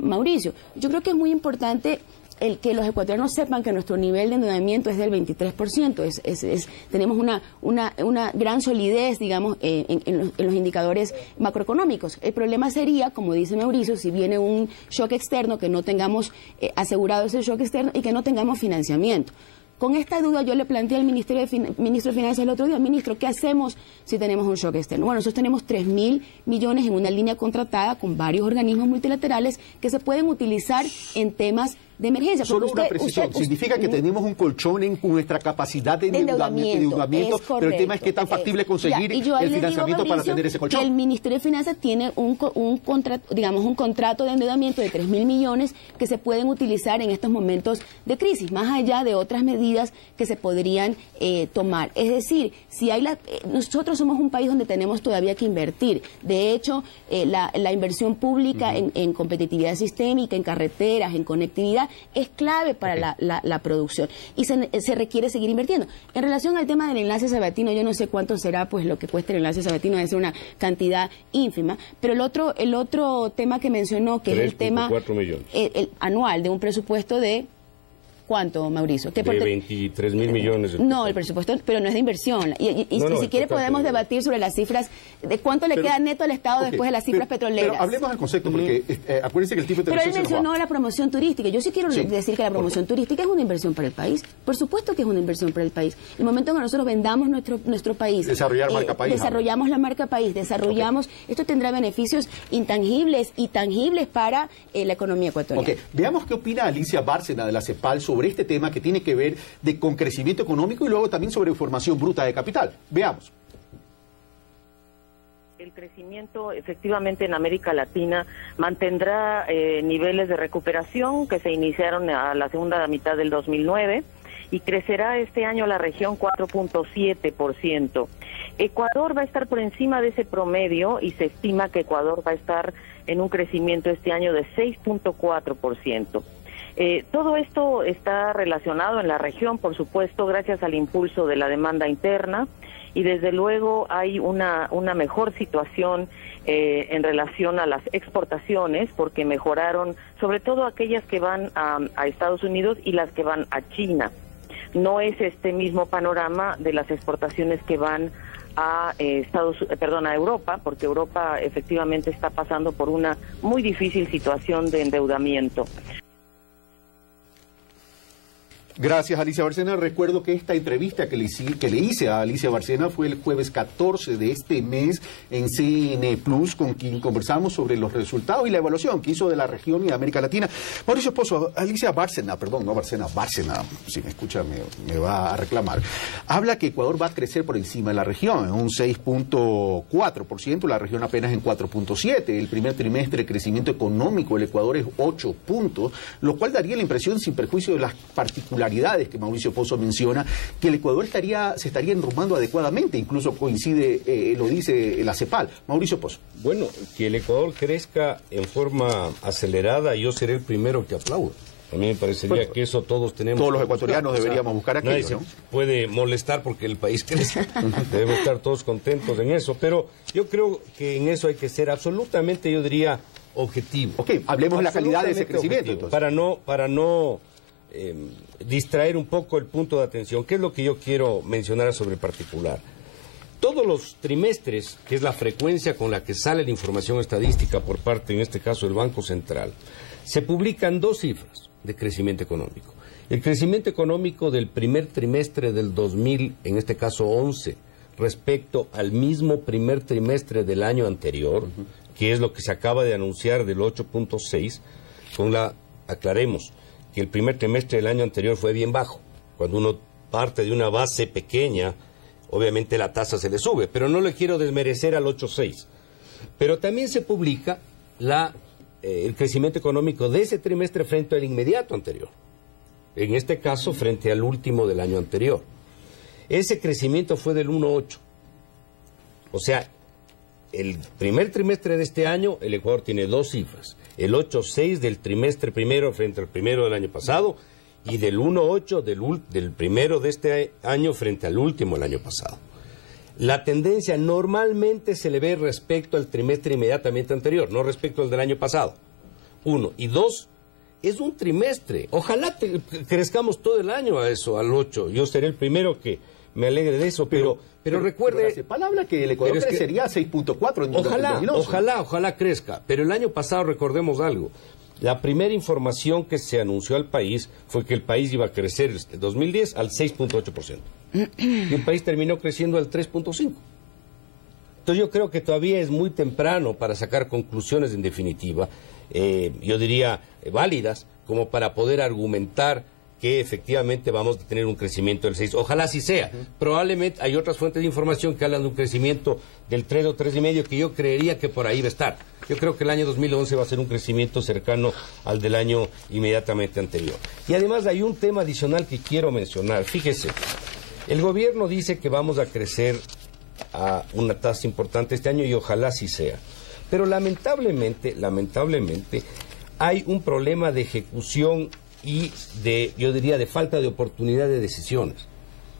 Mauricio. Yo creo que es muy importante el que los ecuatorianos sepan que nuestro nivel de endeudamiento es del 23%. Tenemos una gran solidez, digamos, en los indicadores macroeconómicos. El problema sería, como dice Mauricio, si viene un shock externo, que no tengamos asegurado ese shock externo y que no tengamos financiamiento. Con esta duda yo le planteé al ministro de Finanzas el otro día, ministro, ¿qué hacemos si tenemos un shock externo? Bueno, nosotros tenemos 3.000 millones en una línea contratada con varios organismos multilaterales que se pueden utilizar en temas de emergencia. Solo una precisión, significa que tenemos un colchón en nuestra capacidad de endeudamiento, pero el tema es qué tan factible es conseguir el financiamiento para tener ese colchón. El Ministerio de Finanzas tiene un contrato de endeudamiento de 3.000 millones que se pueden utilizar en estos momentos de crisis, más allá de otras medidas que se podrían tomar. Es decir, nosotros somos un país donde tenemos todavía que invertir. De hecho, la inversión pública en competitividad sistémica, en carreteras, en conectividad, es clave para la producción y se requiere seguir invirtiendo. En relación al tema del enlace sabatino, yo no sé cuánto será pues lo que cuesta el enlace sabatino, debe ser una cantidad ínfima, pero el otro tema que mencionó, que es el tema el anual de un presupuesto de cuánto, Mauricio? De 23.000 millones. No, el presupuesto, pero no es de inversión. Y si quiere podemos debatir sobre las cifras, de cuánto le queda neto al Estado después de las cifras petroleras. Pero hablemos del concepto, porque acuérdense que el tipo de Pero él mencionó la promoción turística. Yo sí quiero decir que la promoción turística es una inversión para el país. Por supuesto que es una inversión para el país. El momento en que nosotros vendamos nuestro país, desarrollar marca país, desarrollamos la marca país, desarrollamos, esto tendrá beneficios intangibles y tangibles para la economía ecuatoriana. Veamos qué opina Alicia Bárcena de la CEPAL sobre este tema que tiene que ver con crecimiento económico y luego también sobre formación bruta de capital. Veamos. El crecimiento efectivamente en América Latina mantendrá niveles de recuperación que se iniciaron a la segunda mitad del 2009 y crecerá este año la región 4.7%. Ecuador va a estar por encima de ese promedio y se estima que Ecuador va a estar en un crecimiento este año de 6.4%. Todo esto está relacionado en la región, por supuesto, gracias al impulso de la demanda interna y desde luego hay una mejor situación en relación a las exportaciones porque mejoraron sobre todo aquellas que van a Estados Unidos y las que van a China. No es este mismo panorama de las exportaciones que van a Europa, porque Europa efectivamente está pasando por una muy difícil situación de endeudamiento. Gracias, Alicia Bárcena. Recuerdo que esta entrevista que le hice a Alicia Bárcena fue el jueves 14 de este mes en CN Plus, con quien conversamos sobre los resultados y la evaluación que hizo de la región y de América Latina. Mauricio Pozo, Alicia Bárcena, perdón, no Bárcena, Bárcena, si me escucha me va a reclamar. Habla que Ecuador va a crecer por encima de la región, en un 6.4%, la región apenas en 4.7%. El primer trimestre de crecimiento económico del Ecuador es 8 puntos, lo cual daría la impresión, sin perjuicio de las particularidades que Mauricio Pozo menciona, que el Ecuador se estaría enrumando adecuadamente, incluso coincide, lo dice la CEPAL. Mauricio Pozo. Bueno, que el Ecuador crezca en forma acelerada, yo seré el primero que aplaudo. A mí me parecería que eso todos tenemos. Todos los ecuatorianos deberíamos buscar aquello, nadie, ¿no? Puede molestar porque el país crece. Debemos estar todos contentos en eso, pero yo creo que en eso hay que ser absolutamente, yo diría, objetivo. Hablemos de la calidad de ese crecimiento, entonces. Para no distraer un poco el punto de atención. ¿Qué es lo que yo quiero mencionar sobre el particular? Todos los trimestres, que es la frecuencia con la que sale la información estadística por parte, en este caso, del Banco Central, se publican dos cifras de crecimiento económico. El crecimiento económico del primer trimestre del 2000, en este caso 11, respecto al mismo primer trimestre del año anterior, que es lo que se acaba de anunciar del 8.6, aclaremos, que el primer trimestre del año anterior fue bien bajo. Cuando uno parte de una base pequeña, obviamente la tasa se le sube, pero no le quiero desmerecer al 8.6. Pero también se publica el crecimiento económico de ese trimestre frente al inmediato anterior. En este caso, frente al último del año anterior. Ese crecimiento fue del 1.8. O sea, el primer trimestre de este año, el Ecuador tiene dos cifras. El 8.6 del trimestre primero frente al primero del año pasado y del 1.8 del primero de este año frente al último del año pasado. La tendencia normalmente se le ve respecto al trimestre inmediatamente anterior, no respecto al del año pasado. Uno. Y dos, es un trimestre. Ojalá crezcamos todo el año a eso, al 8. Yo seré el primero que me alegre de eso, pero recuerde... Pero la CEPAL habla que el Ecuador crecería a 6.4 en 2011. Ojalá crezca, pero el año pasado recordemos algo. La primera información que se anunció al país fue que el país iba a crecer en 2010 al 6.8%. Y el país terminó creciendo al 3.5%. Entonces yo creo que todavía es muy temprano para sacar conclusiones en definitiva, yo diría válidas, como para poder argumentar que efectivamente vamos a tener un crecimiento del 6. Ojalá así sea. Probablemente hay otras fuentes de información que hablan de un crecimiento del 3 o 3,5, que yo creería que por ahí va a estar. Yo creo que el año 2011 va a ser un crecimiento cercano al del año inmediatamente anterior. Y además hay un tema adicional que quiero mencionar. Fíjese, el gobierno dice que vamos a crecer a una tasa importante este año y ojalá así sea. Pero lamentablemente, hay un problema de ejecución y yo diría, de falta de oportunidad de decisiones.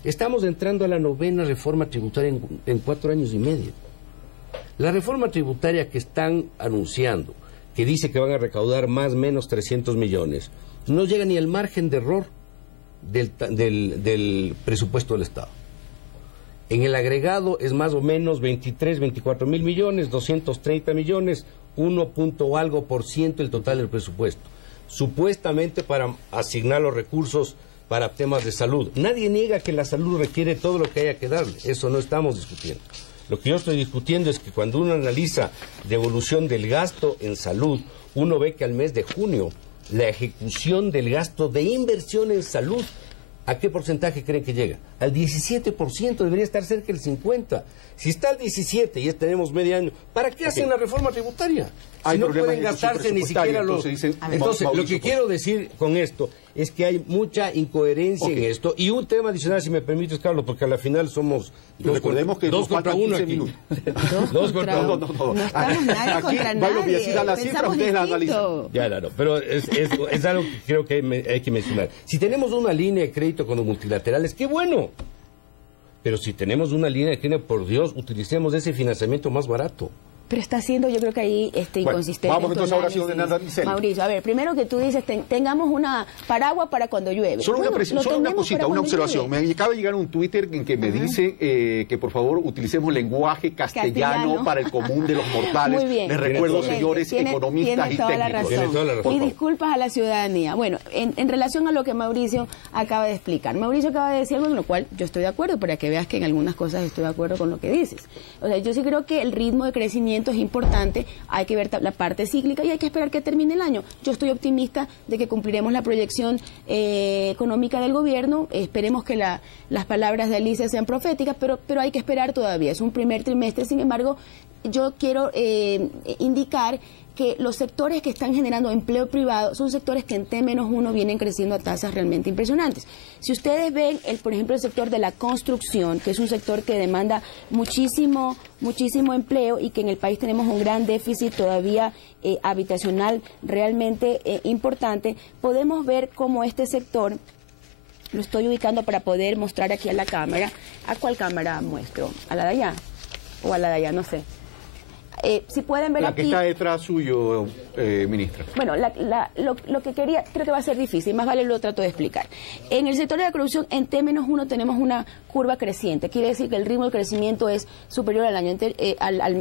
Estamos entrando a la 9ª reforma tributaria en 4 años y medio. La reforma tributaria que están anunciando, que dice que van a recaudar más o menos 300 millones, no llega ni al margen de error del presupuesto del Estado. En el agregado es más o menos 23, 24 mil millones, 230 millones, 1 punto algo por ciento el total del presupuesto. Supuestamente para asignar los recursos para temas de salud. Nadie niega que la salud requiere todo lo que haya que darle, eso no estamos discutiendo. Lo que yo estoy discutiendo es que cuando uno analiza la evolución del gasto en salud, uno ve que al mes de junio la ejecución del gasto de inversión en salud, ¿a qué porcentaje creen que llega? Al 17%, debería estar cerca del 50%. Si está al 17% y ya tenemos medio año, ¿para qué hacen la reforma tributaria? Si no pueden gastarse ni siquiera los... Entonces, lo que quiero decir con esto es que hay mucha incoherencia en esto. Y un tema adicional, si me permites, Carlos, porque a la final somos dos contra uno aquí. Dos contra uno. No estamos nadie contra nadie. Da la cifra, ustedes la analizan. Ya, claro, pero es algo que creo que hay que mencionar. Si tenemos una línea de crédito con los multilaterales, ¡qué bueno! Pero si tenemos una línea de crédito, por Dios, utilicemos ese financiamiento más barato. Pero está siendo, yo creo que ahí inconsistente. Vamos entonces a oración de Nanda Miceli. Mauricio, a ver, primero que tú dices, tengamos una paraguas para cuando llueve. Solo una cosita, una observación. Me acaba de llegar un Twitter en que me dice que por favor utilicemos lenguaje castellano para el común de los mortales. Muy bien. Les recuerdo, señores economistas y técnicos. Tiene toda la razón. Y disculpas a la ciudadanía. Bueno, en relación a lo que Mauricio acaba de explicar. Mauricio acaba de decir algo en lo cual yo estoy de acuerdo, para que veas que en algunas cosas estoy de acuerdo con lo que dices. O sea, yo sí creo que el ritmo de crecimiento es importante, hay que ver la parte cíclica y hay que esperar que termine el año. Yo estoy optimista de que cumpliremos la proyección económica del gobierno, esperemos que las palabras de Alicia sean proféticas, pero hay que esperar todavía, es un primer trimestre. Sin embargo, yo quiero indicar que los sectores que están generando empleo privado son sectores que en T-1 vienen creciendo a tasas realmente impresionantes. Si ustedes ven, por ejemplo, el sector de la construcción, que es un sector que demanda muchísimo empleo y que en el país tenemos un gran déficit todavía habitacional realmente importante, podemos ver cómo este sector, lo estoy ubicando para poder mostrar aquí a la cámara. ¿A cuál cámara muestro? ¿A la de allá? ¿O a la de allá? No sé. Si pueden ver la aquí... que está detrás suyo, ministra. Bueno, lo que quería, creo que va a ser difícil, más vale lo trato de explicar. En el sector de la producción, en T-1 tenemos una curva creciente. Quiere decir que el ritmo de crecimiento es superior al año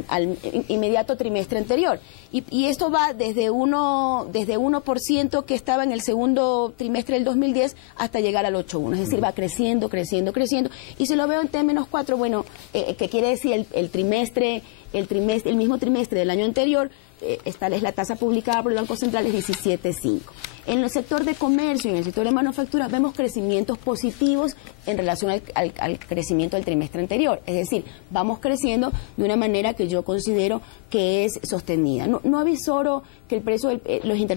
al inmediato trimestre anterior. Y esto va desde 1% que estaba en el segundo trimestre del 2010 hasta llegar al 8,1. Es decir, va creciendo. Y si lo veo en T-4, bueno, que quiere decir el mismo trimestre del año anterior, esta es la tasa publicada por el Banco Central, es 17,5. En el sector de comercio y en el sector de manufactura vemos crecimientos positivos en relación al crecimiento del trimestre anterior. Es decir, vamos creciendo de una manera que yo considero que es sostenida. No avisoro que el precio,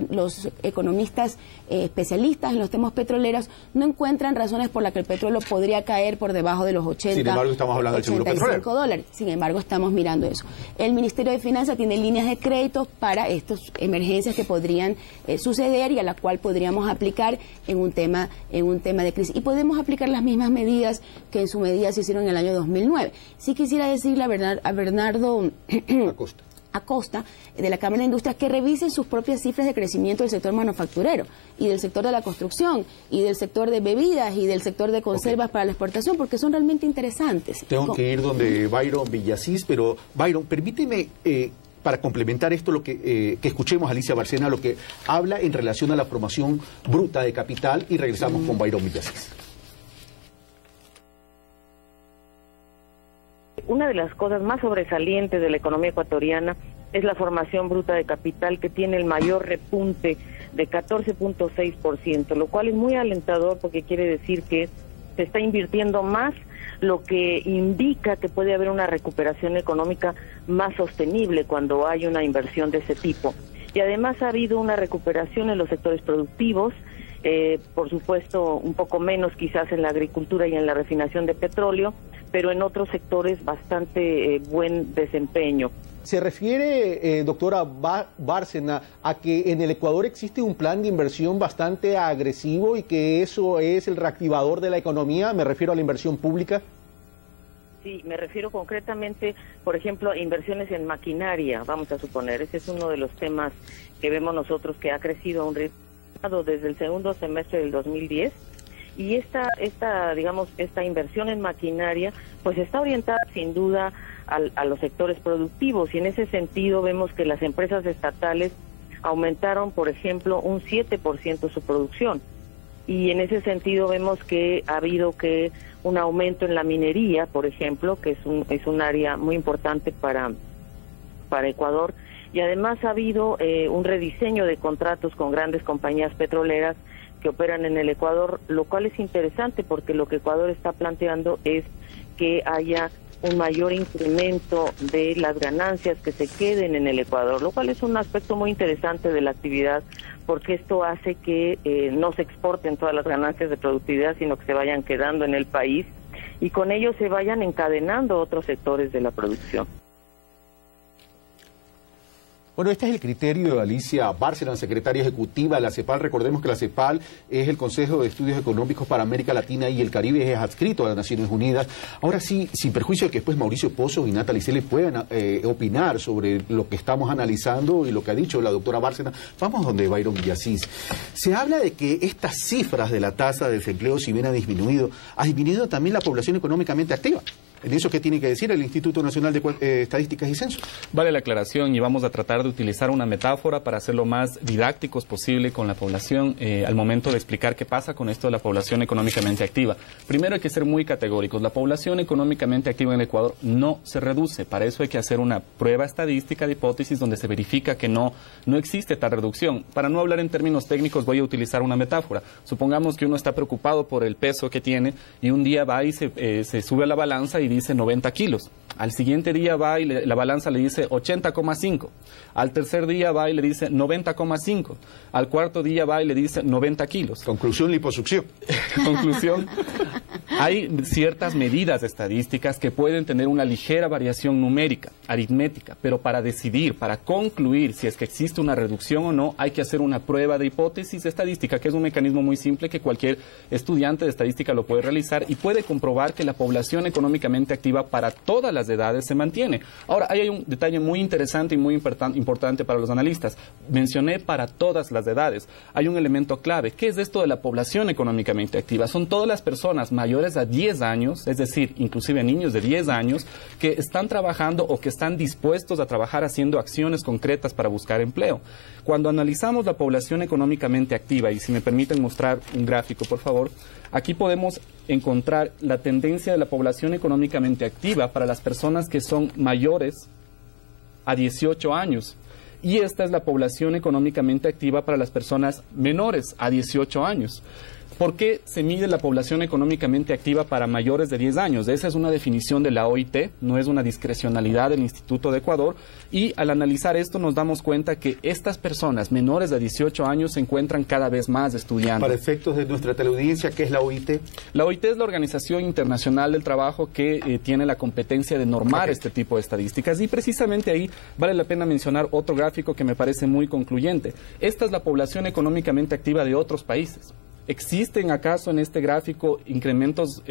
los economistas especialistas en los temas petroleros no encuentran razones por las que el petróleo podría caer por debajo de los 80, Sin embargo, estamos hablando del seguro petrolero. $85. Sin embargo, estamos mirando eso. El Ministerio de Finanzas tiene líneas de créditos para estas emergencias que podrían suceder y a la cual podríamos aplicar en un tema de crisis. Y podemos aplicar las mismas medidas que en su medida se hicieron en el año 2009. Sí quisiera decirle a Bernardo Acosta, de la Cámara de Industria, que revisen sus propias cifras de crecimiento del sector manufacturero y del sector de la construcción y del sector de bebidas y del sector de conservas para la exportación, porque son realmente interesantes. Tengo que ir donde Byron Villasís, pero Byron, permíteme... para complementar esto, lo que escuchemos a Alicia Bárcena, lo que habla en relación a la formación bruta de capital, y regresamos con Byron Villasís. Una de las cosas más sobresalientes de la economía ecuatoriana es la formación bruta de capital, que tiene el mayor repunte de 14.6%, lo cual es muy alentador porque quiere decir que se está invirtiendo más, lo que indica que puede haber una recuperación económica más sostenible cuando hay una inversión de ese tipo. Y además ha habido una recuperación en los sectores productivos, por supuesto un poco menos quizás en la agricultura y en la refinación de petróleo, pero en otros sectores bastante buen desempeño. ¿Se refiere, doctora Bárcena, a que en el Ecuador existe un plan de inversión bastante agresivo y que eso es el reactivador de la economía? Me refiero a la inversión pública. Sí, me refiero concretamente, por ejemplo, a inversiones en maquinaria, vamos a suponer. Ese es uno de los temas que vemos nosotros que ha crecido a un ritmo desde el segundo semestre del 2010 Y esta inversión en maquinaria pues está orientada sin duda a los sectores productivos, y en ese sentido vemos que las empresas estatales aumentaron, por ejemplo, un 7% su producción, y en ese sentido vemos que ha habido un aumento en la minería, por ejemplo, que es un área muy importante para Ecuador, y además ha habido un rediseño de contratos con grandes compañías petroleras que operan en el Ecuador, lo cual es interesante porque lo que Ecuador está planteando es que haya un mayor incremento de las ganancias que se queden en el Ecuador, lo cual es un aspecto muy interesante de la actividad, porque esto hace que no se exporten todas las ganancias de productividad, sino que se vayan quedando en el país y con ello se vayan encadenando otros sectores de la producción. Bueno, este es el criterio de Alicia Bárcena, secretaria ejecutiva de la CEPAL. Recordemos que la CEPAL es el Consejo de Estudios Económicos para América Latina y el Caribe, es adscrito a las Naciones Unidas. Ahora sí, sin perjuicio de que después Mauricio Pozos y Natalie Cele puedan opinar sobre lo que estamos analizando y lo que ha dicho la doctora Bárcena, vamos donde Byron Villasís. Se habla de que estas cifras de la tasa de desempleo, si bien ha disminuido también la población económicamente activa. ¿En eso qué tiene que decir el Instituto Nacional de Estadísticas y Censos? Vale la aclaración y vamos a tratar de utilizar una metáfora para ser lo más didácticos posible con la población al momento de explicar qué pasa con esto de la población económicamente activa. Primero hay que ser muy categóricos. La población económicamente activa en el Ecuador no se reduce. Para eso hay que hacer una prueba estadística de hipótesis donde se verifica que no existe tal reducción. Para no hablar en términos técnicos voy a utilizar una metáfora. Supongamos que uno está preocupado por el peso que tiene y un día va y se sube a la balanza y dice 90 kilos. Al siguiente día va y la balanza le dice 80,5. Al tercer día va y le dice 90,5. Al cuarto día va y le dice 90 kilos. Conclusión, liposucción. Conclusión. Hay ciertas medidas estadísticas que pueden tener una ligera variación numérica, aritmética, pero para decidir, para concluir si es que existe una reducción o no, hay que hacer una prueba de hipótesis estadística, que es un mecanismo muy simple que cualquier estudiante de estadística lo puede realizar y puede comprobar que la población económicamente activa para todas las edades se mantiene. Ahora, hay un detalle muy interesante y muy importante para los analistas. Mencioné para todas las edades. Hay un elemento clave. ¿Qué es esto de la población económicamente activa? Son todas las personas mayores a 10 años, es decir, inclusive niños de 10 años, que están trabajando o que están dispuestos a trabajar haciendo acciones concretas para buscar empleo. Cuando analizamos la población económicamente activa, y si me permiten mostrar un gráfico, por favor, aquí podemos encontrar la tendencia de la población económicamente activa para las personas que son mayores a 18 años. Y esta es la población económicamente activa para las personas menores a 18 años. ¿Por qué se mide la población económicamente activa para mayores de 10 años? Esa es una definición de la OIT, no es una discrecionalidad del Instituto de Ecuador, y al analizar esto nos damos cuenta que estas personas menores de 18 años se encuentran cada vez más estudiando. Para efectos de nuestra teleaudiencia, ¿qué es la OIT? La OIT es la Organización Internacional del Trabajo que tiene la competencia de normar este tipo de estadísticas, y precisamente ahí vale la pena mencionar otro gráfico que me parece muy concluyente. Esta es la población económicamente activa de otros países. ¿Existen acaso en este gráfico incrementos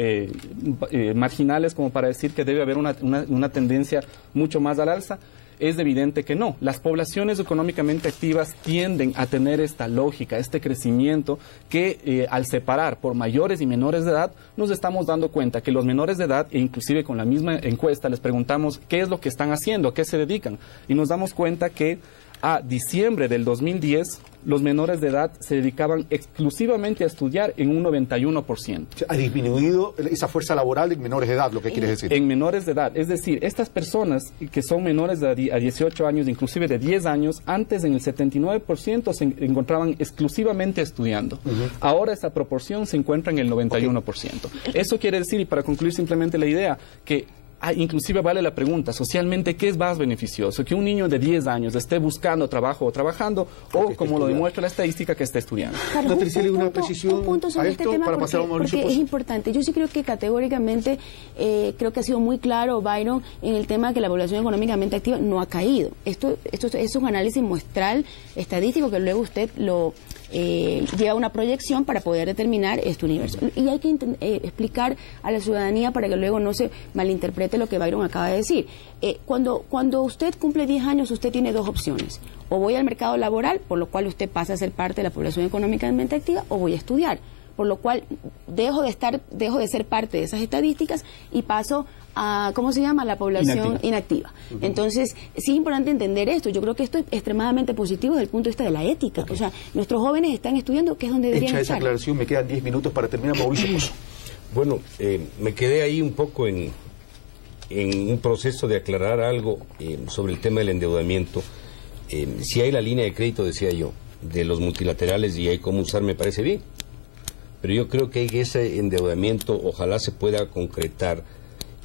marginales como para decir que debe haber una tendencia mucho más al alza? Es evidente que no. Las poblaciones económicamente activas tienden a tener esta lógica, este crecimiento que al separar por mayores y menores de edad, nos estamos dando cuenta que los menores de edad, e inclusive con la misma encuesta les preguntamos qué es lo que están haciendo, a qué se dedican, y nos damos cuenta que a diciembre del 2010, los menores de edad se dedicaban exclusivamente a estudiar en un 91%. Ha disminuido esa fuerza laboral en menores de edad, lo que quieres decir. En menores de edad, es decir, estas personas que son menores de a 18 años, inclusive de 10 años, antes en el 79% se encontraban exclusivamente estudiando. Ahora esa proporción se encuentra en el 91%. Eso quiere decir, y para concluir simplemente la idea, que inclusive vale la pregunta, socialmente, ¿qué es más beneficioso? ¿Que un niño de 10 años esté buscando trabajo o trabajando, o como lo demuestra la estadística, que esté estudiando? Carlos, un punto sobre este tema porque es importante. Yo sí creo que categóricamente, creo que ha sido muy claro, Byron, en el tema que la población económicamente activa no ha caído. Esto es un análisis muestral estadístico que luego usted lo lleva una proyección para poder determinar este universo. Y hay que explicar a la ciudadanía para que luego no se malinterprete lo que Byron acaba de decir. Cuando usted cumple 10 años, usted tiene dos opciones. O voy al mercado laboral, por lo cual usted pasa a ser parte de la población económicamente activa, o voy a estudiar. por lo cual dejo de ser parte de esas estadísticas y paso a, ¿cómo se llama?, la población inactiva. Entonces, sí es importante entender esto. Yo creo que esto es extremadamente positivo desde el punto de vista de la ética. O sea, nuestros jóvenes están estudiando, que es donde deberían estar. Hecha esa aclaración, me quedan 10 minutos para terminar, Mauricio. Bueno, me quedé ahí un poco en un proceso de aclarar algo sobre el tema del endeudamiento. Si hay la línea de crédito, decía yo, de los multilaterales y hay cómo usar, me parece bien. Pero yo creo que ese endeudamiento ojalá se pueda concretar,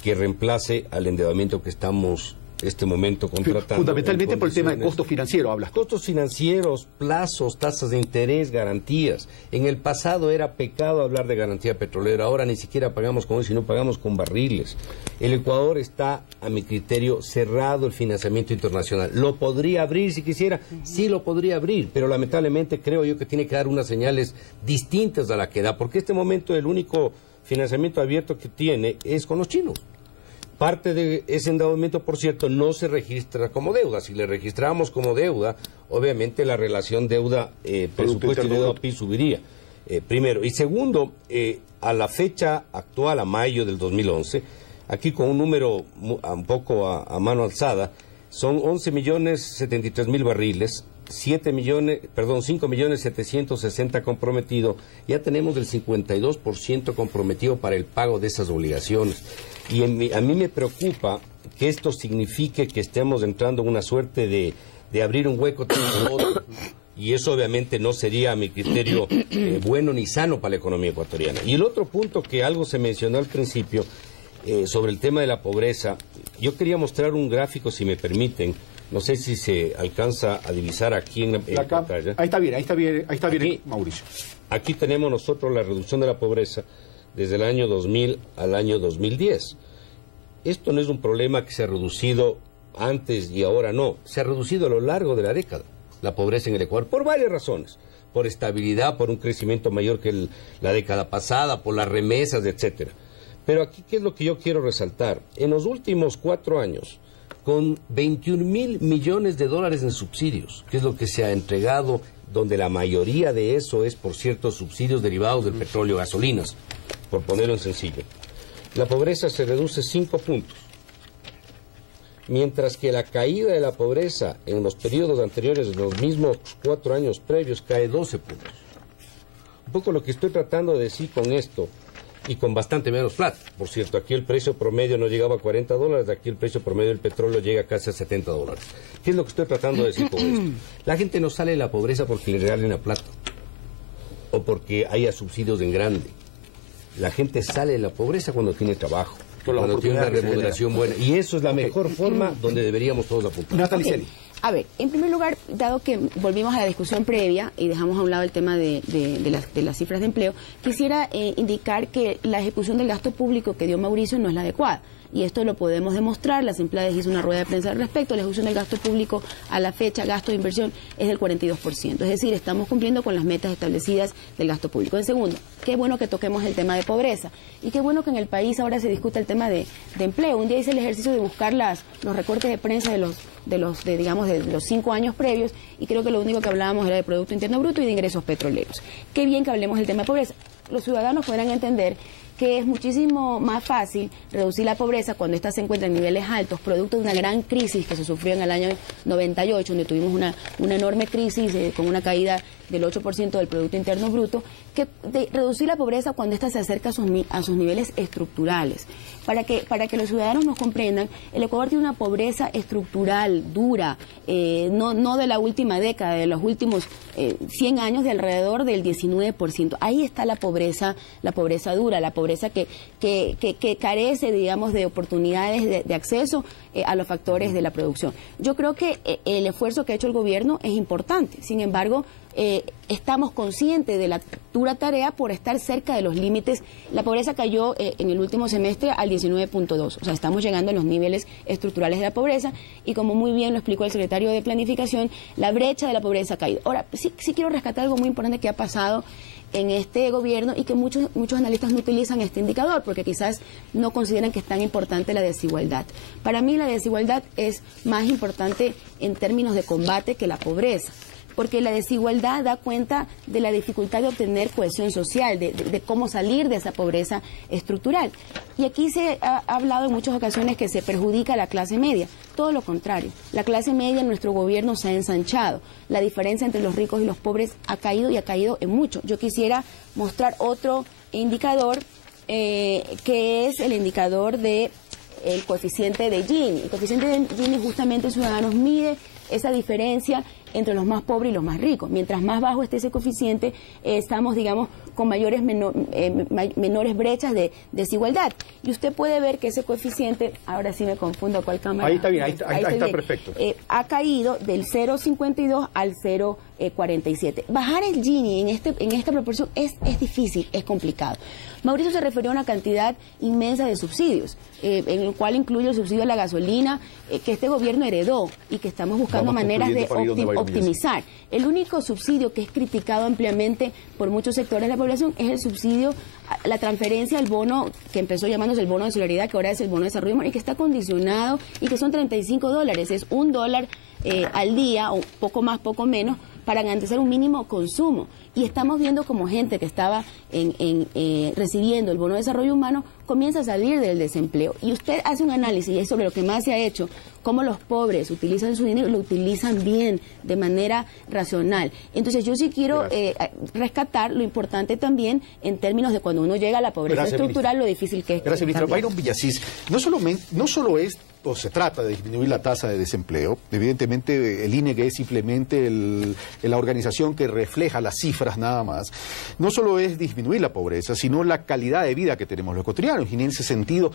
que reemplace al endeudamiento que estamos este momento contratando. Fundamentalmente por el tema de costos financieros, hablas. Costos financieros, plazos, tasas de interés, garantías. En el pasado era pecado hablar de garantía petrolera, ahora ni siquiera pagamos con eso, sino pagamos con barriles. El Ecuador está, a mi criterio, cerrado el financiamiento internacional. ¿Lo podría abrir si quisiera? Sí lo podría abrir, pero lamentablemente creo yo que tiene que dar unas señales distintas a la que da, porque este momento el único financiamiento abierto que tiene es con los chinos. Parte de ese endeudamiento, por cierto, no se registra como deuda. Si le registramos como deuda, obviamente la relación deuda-presupuesto y deuda-PIB subiría. Primero. Y segundo, a la fecha actual, a mayo del 2011, aquí con un número un poco a mano alzada, son 11.073.000 barriles, 5.760.000 comprometidos. Ya tenemos el 52% comprometido para el pago de esas obligaciones. Y a mí me preocupa que esto signifique que estemos entrando en una suerte de abrir un hueco tras el otro. Y eso obviamente no sería, a mi criterio, bueno ni sano para la economía ecuatoriana. Y el otro punto que algo se mencionó al principio, sobre el tema de la pobreza, yo quería mostrar un gráfico, si me permiten. No sé si se alcanza a divisar aquí en la pantalla. Ahí está bien, aquí, Mauricio. Aquí tenemos nosotros la reducción de la pobreza desde el año 2000 al año 2010. Esto no es un problema que se ha reducido antes y ahora no. Se ha reducido a lo largo de la década, la pobreza en el Ecuador, por varias razones. Por estabilidad, por un crecimiento mayor que la década pasada, por las remesas, etcétera. Pero aquí, ¿qué es lo que yo quiero resaltar? En los últimos 4 años, con 21.000 millones de dólares en subsidios, que es lo que se ha entregado, donde la mayoría de eso es, por cierto, subsidios derivados del petróleo, gasolinas, por ponerlo en sencillo. La pobreza se reduce 5 puntos, mientras que la caída de la pobreza en los periodos anteriores, de los mismos 4 años previos, cae 12 puntos. Un poco lo que estoy tratando de decir con esto, y con bastante menos plata. Por cierto, aquí el precio promedio no llegaba a $40, aquí el precio promedio del petróleo llega casi a $70. ¿Qué es lo que estoy tratando de decir con esto? La gente no sale de la pobreza porque le regalen la plata o porque haya subsidios en grande. La gente sale de la pobreza cuando tiene trabajo, cuando tiene una remuneración buena. Y eso es la mejor forma donde deberíamos todos apuntar. Natalia. A ver, en primer lugar, dado que volvimos a la discusión previa y dejamos a un lado el tema de las cifras de empleo, quisiera indicar que la ejecución del gasto público que dio Mauricio no es la adecuada. Y esto lo podemos demostrar. La Simplades hizo una rueda de prensa al respecto. La ejecución del gasto público a la fecha, gasto de inversión, es del 42%. Es decir, estamos cumpliendo con las metas establecidas del gasto público. En segundo, qué bueno que toquemos el tema de pobreza. Y qué bueno que en el país ahora se discuta el tema de empleo. Un día hice el ejercicio de buscar los recortes de prensa de los 5 años previos, y creo que lo único que hablábamos era de Producto Interno Bruto y de ingresos petroleros. Qué bien que hablemos del tema de pobreza. Los ciudadanos podrán entender que es muchísimo más fácil reducir la pobreza cuando ésta se encuentra en niveles altos, producto de una gran crisis que se sufrió en el año 98, donde tuvimos una enorme crisis con una caída del 8% del Producto Interno Bruto, que de reducir la pobreza cuando ésta se acerca a sus niveles estructurales. Para que los ciudadanos nos comprendan, el Ecuador tiene una pobreza estructural, dura, no de la última década, de los últimos 100 años, de alrededor del 19%. Ahí está la pobreza dura, la pobreza que carece, digamos, de oportunidades de acceso a los factores de la producción. Yo creo que el esfuerzo que ha hecho el gobierno es importante. Sin embargo, estamos conscientes de la dura tarea por estar cerca de los límites. La pobreza cayó en el último semestre al 19.2, o sea, estamos llegando a los niveles estructurales de la pobreza, y como muy bien lo explicó el secretario de Planificación, la brecha de la pobreza ha caído. Ahora, sí quiero rescatar algo muy importante que ha pasado en este gobierno y que muchos analistas no utilizan este indicador porque quizás no consideran que es tan importante la desigualdad. Para mí la desigualdad es más importante en términos de combate que la pobreza. porque la desigualdad da cuenta de la dificultad de obtener cohesión social, de cómo salir de esa pobreza estructural. Y aquí se ha hablado en muchas ocasiones que se perjudica a la clase media. Todo lo contrario, la clase media en nuestro gobierno se ha ensanchado. La diferencia entre los ricos y los pobres ha caído y ha caído en mucho. Yo quisiera mostrar otro indicador que es el indicador de el coeficiente de Gini. El coeficiente de Gini justamente, Ciudadanos, mide esa diferencia entre los más pobres y los más ricos. Mientras más bajo esté ese coeficiente, estamos, digamos, con menores brechas de desigualdad. Y usted puede ver que ese coeficiente, ahora sí me confundo cuál cámara. Ahí está bien, ahí está bien. Perfecto. Ha caído del 0,52 al 0,47. Bajar el Gini en esta proporción es difícil, es complicado. Mauricio se refirió a una cantidad inmensa de subsidios, en el cual incluye el subsidio a la gasolina, que este gobierno heredó y que estamos buscando maneras de optimizar. El único subsidio que es criticado ampliamente por muchos sectores de la población es el subsidio, la transferencia al bono que empezó llamándose el bono de solidaridad, que ahora es el bono de desarrollo humano, y que está condicionado y que son $35, es $1 al día, o poco más, poco menos, para garantizar un mínimo consumo. Y estamos viendo como gente que estaba recibiendo el bono de desarrollo humano comienza a salir del desempleo. Y usted hace un análisis, y es sobre lo que más se ha hecho, cómo los pobres utilizan su dinero, lo utilizan bien, de manera racional. Entonces yo sí quiero rescatar lo importante también en términos de cuando uno llega a la pobreza estructural, lo difícil que es. Gracias, ministra. Byron Villasís, no solo es o se trata de disminuir la tasa de desempleo. Evidentemente el INE, que es simplemente la organización que refleja las cifras nada más, no solo es disminuir la pobreza, sino la calidad de vida que tenemos los ecuatorianos. Y en ese sentido,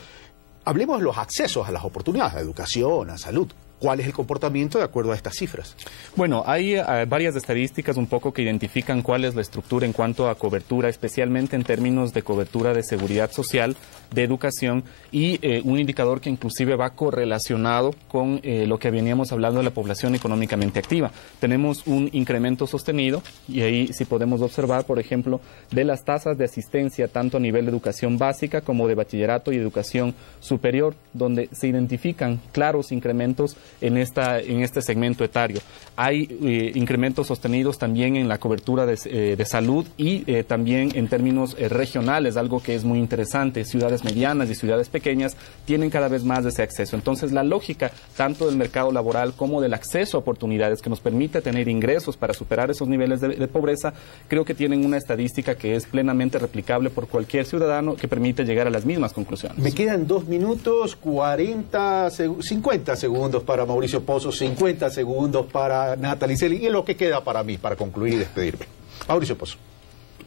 hablemos de los accesos a las oportunidades, a educación, a salud. ¿Cuál es el comportamiento de acuerdo a estas cifras? Bueno, hay varias estadísticas un poco que identifican cuál es la estructura en cuanto a cobertura, especialmente en términos de cobertura de seguridad social, de educación y un indicador que inclusive va correlacionado con lo que veníamos hablando de la población económicamente activa. Tenemos un incremento sostenido y ahí sí podemos observar, por ejemplo, de las tasas de asistencia tanto a nivel de educación básica como de bachillerato y educación superior, donde se identifican claros incrementos en este segmento etario. Hay incrementos sostenidos también en la cobertura de salud y también en términos regionales, algo que es muy interesante. Ciudades medianas y ciudades pequeñas tienen cada vez más de ese acceso. Entonces, la lógica tanto del mercado laboral como del acceso a oportunidades que nos permite tener ingresos para superar esos niveles de pobreza, creo que tienen una estadística que es plenamente replicable por cualquier ciudadano que permite llegar a las mismas conclusiones. Me quedan 2 minutos, 50 segundos para Mauricio Pozo, 50 segundos para Natalie Celi, y lo que queda para mí, para concluir y despedirme. Mauricio Pozo.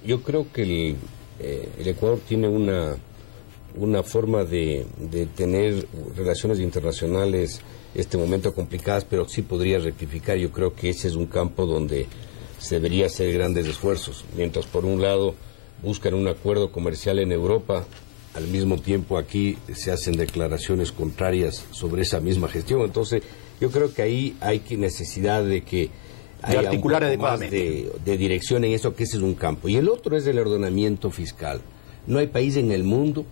Yo creo que el Ecuador tiene una forma de tener relaciones internacionales este momento complicadas, pero sí podría rectificar. Yo creo que ese es un campo donde se debería hacer grandes esfuerzos. Mientras por un lado buscan un acuerdo comercial en Europa, al mismo tiempo aquí se hacen declaraciones contrarias sobre esa misma gestión. Entonces yo creo que ahí hay necesidad de que haya articular un poco más de dirección en eso, que ese es un campo. Y el otro es el ordenamiento fiscal. No hay país en el mundo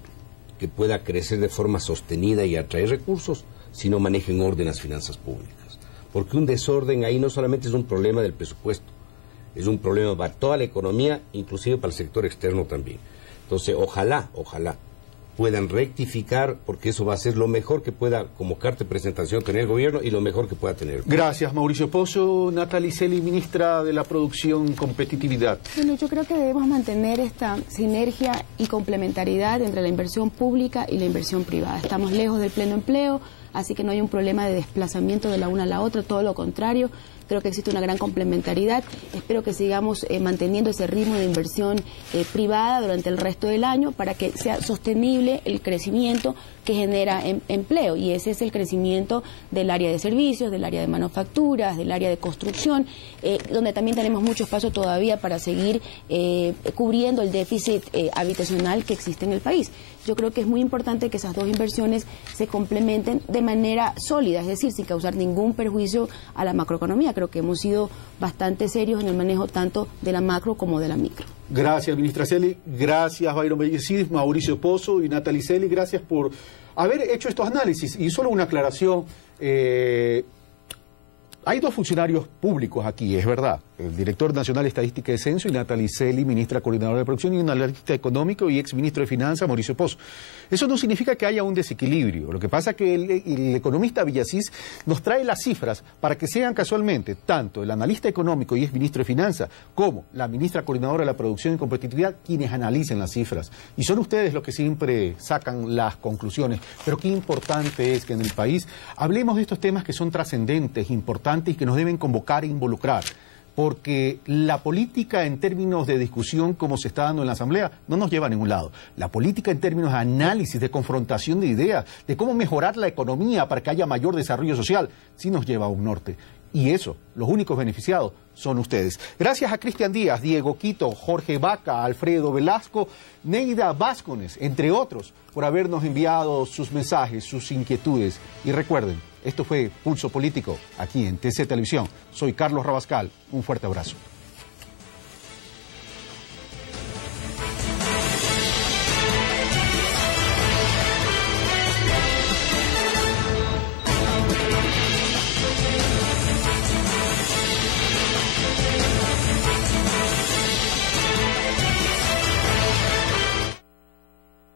que pueda crecer de forma sostenida y atraer recursos si no manejen orden las finanzas públicas. Porque un desorden ahí no solamente es un problema del presupuesto, es un problema para toda la economía, inclusive para el sector externo también. Entonces, ojalá puedan rectificar, porque eso va a ser lo mejor que pueda como carta de presentación tener el gobierno y lo mejor que pueda tener. Gracias, Mauricio Pozo. Natalie Celi, ministra de la Producción, Competitividad. Bueno, yo creo que debemos mantener esta sinergia y complementariedad entre la inversión pública y la inversión privada. Estamos lejos del pleno empleo, así que no hay un problema de desplazamiento de la una a la otra, todo lo contrario. Creo que existe una gran complementariedad. Espero que sigamos manteniendo ese ritmo de inversión privada durante el resto del año para que sea sostenible el crecimiento que genera empleo. Y ese es el crecimiento del área de servicios, del área de manufacturas, del área de construcción, donde también tenemos mucho espacio todavía para seguir cubriendo el déficit habitacional que existe en el país. Yo creo que es muy importante que esas dos inversiones se complementen de manera sólida, es decir, sin causar ningún perjuicio a la macroeconomía. Creo que hemos sido bastante serios en el manejo tanto de la macro como de la micro. Gracias, ministra Celi. Gracias, Byron Villasís, Mauricio Pozo y Natalie Celi. Gracias por haber hecho estos análisis. Y solo una aclaración. Hay 2 funcionarios públicos aquí, es verdad. el director nacional de Estadística de Censo, y Natalie Celi, ministra coordinadora de producción, y un analista económico y exministro de Finanzas, Mauricio Pozo. Eso no significa que haya un desequilibrio. Lo que pasa es que el economista Villasís nos trae las cifras para que sean casualmente tanto el analista económico y exministro de Finanzas como la ministra coordinadora de la producción y competitividad quienes analicen las cifras. Y son ustedes los que siempre sacan las conclusiones. Pero qué importante es que en el país hablemos de estos temas que son trascendentes, importantes y que nos deben convocar e involucrar. Porque la política en términos de discusión como se está dando en la Asamblea no nos lleva a ningún lado. La política en términos de análisis, de confrontación de ideas, de cómo mejorar la economía para que haya mayor desarrollo social, sí nos lleva a un norte. Y eso, los únicos beneficiados son ustedes. Gracias a Cristian Díaz, Diego Quito, Jorge Vaca, Alfredo Velasco, Neida Vázquez, entre otros, por habernos enviado sus mensajes, sus inquietudes. Y recuerden, esto fue Pulso Político, aquí en TC Televisión. Soy Carlos Rabascal. Un fuerte abrazo.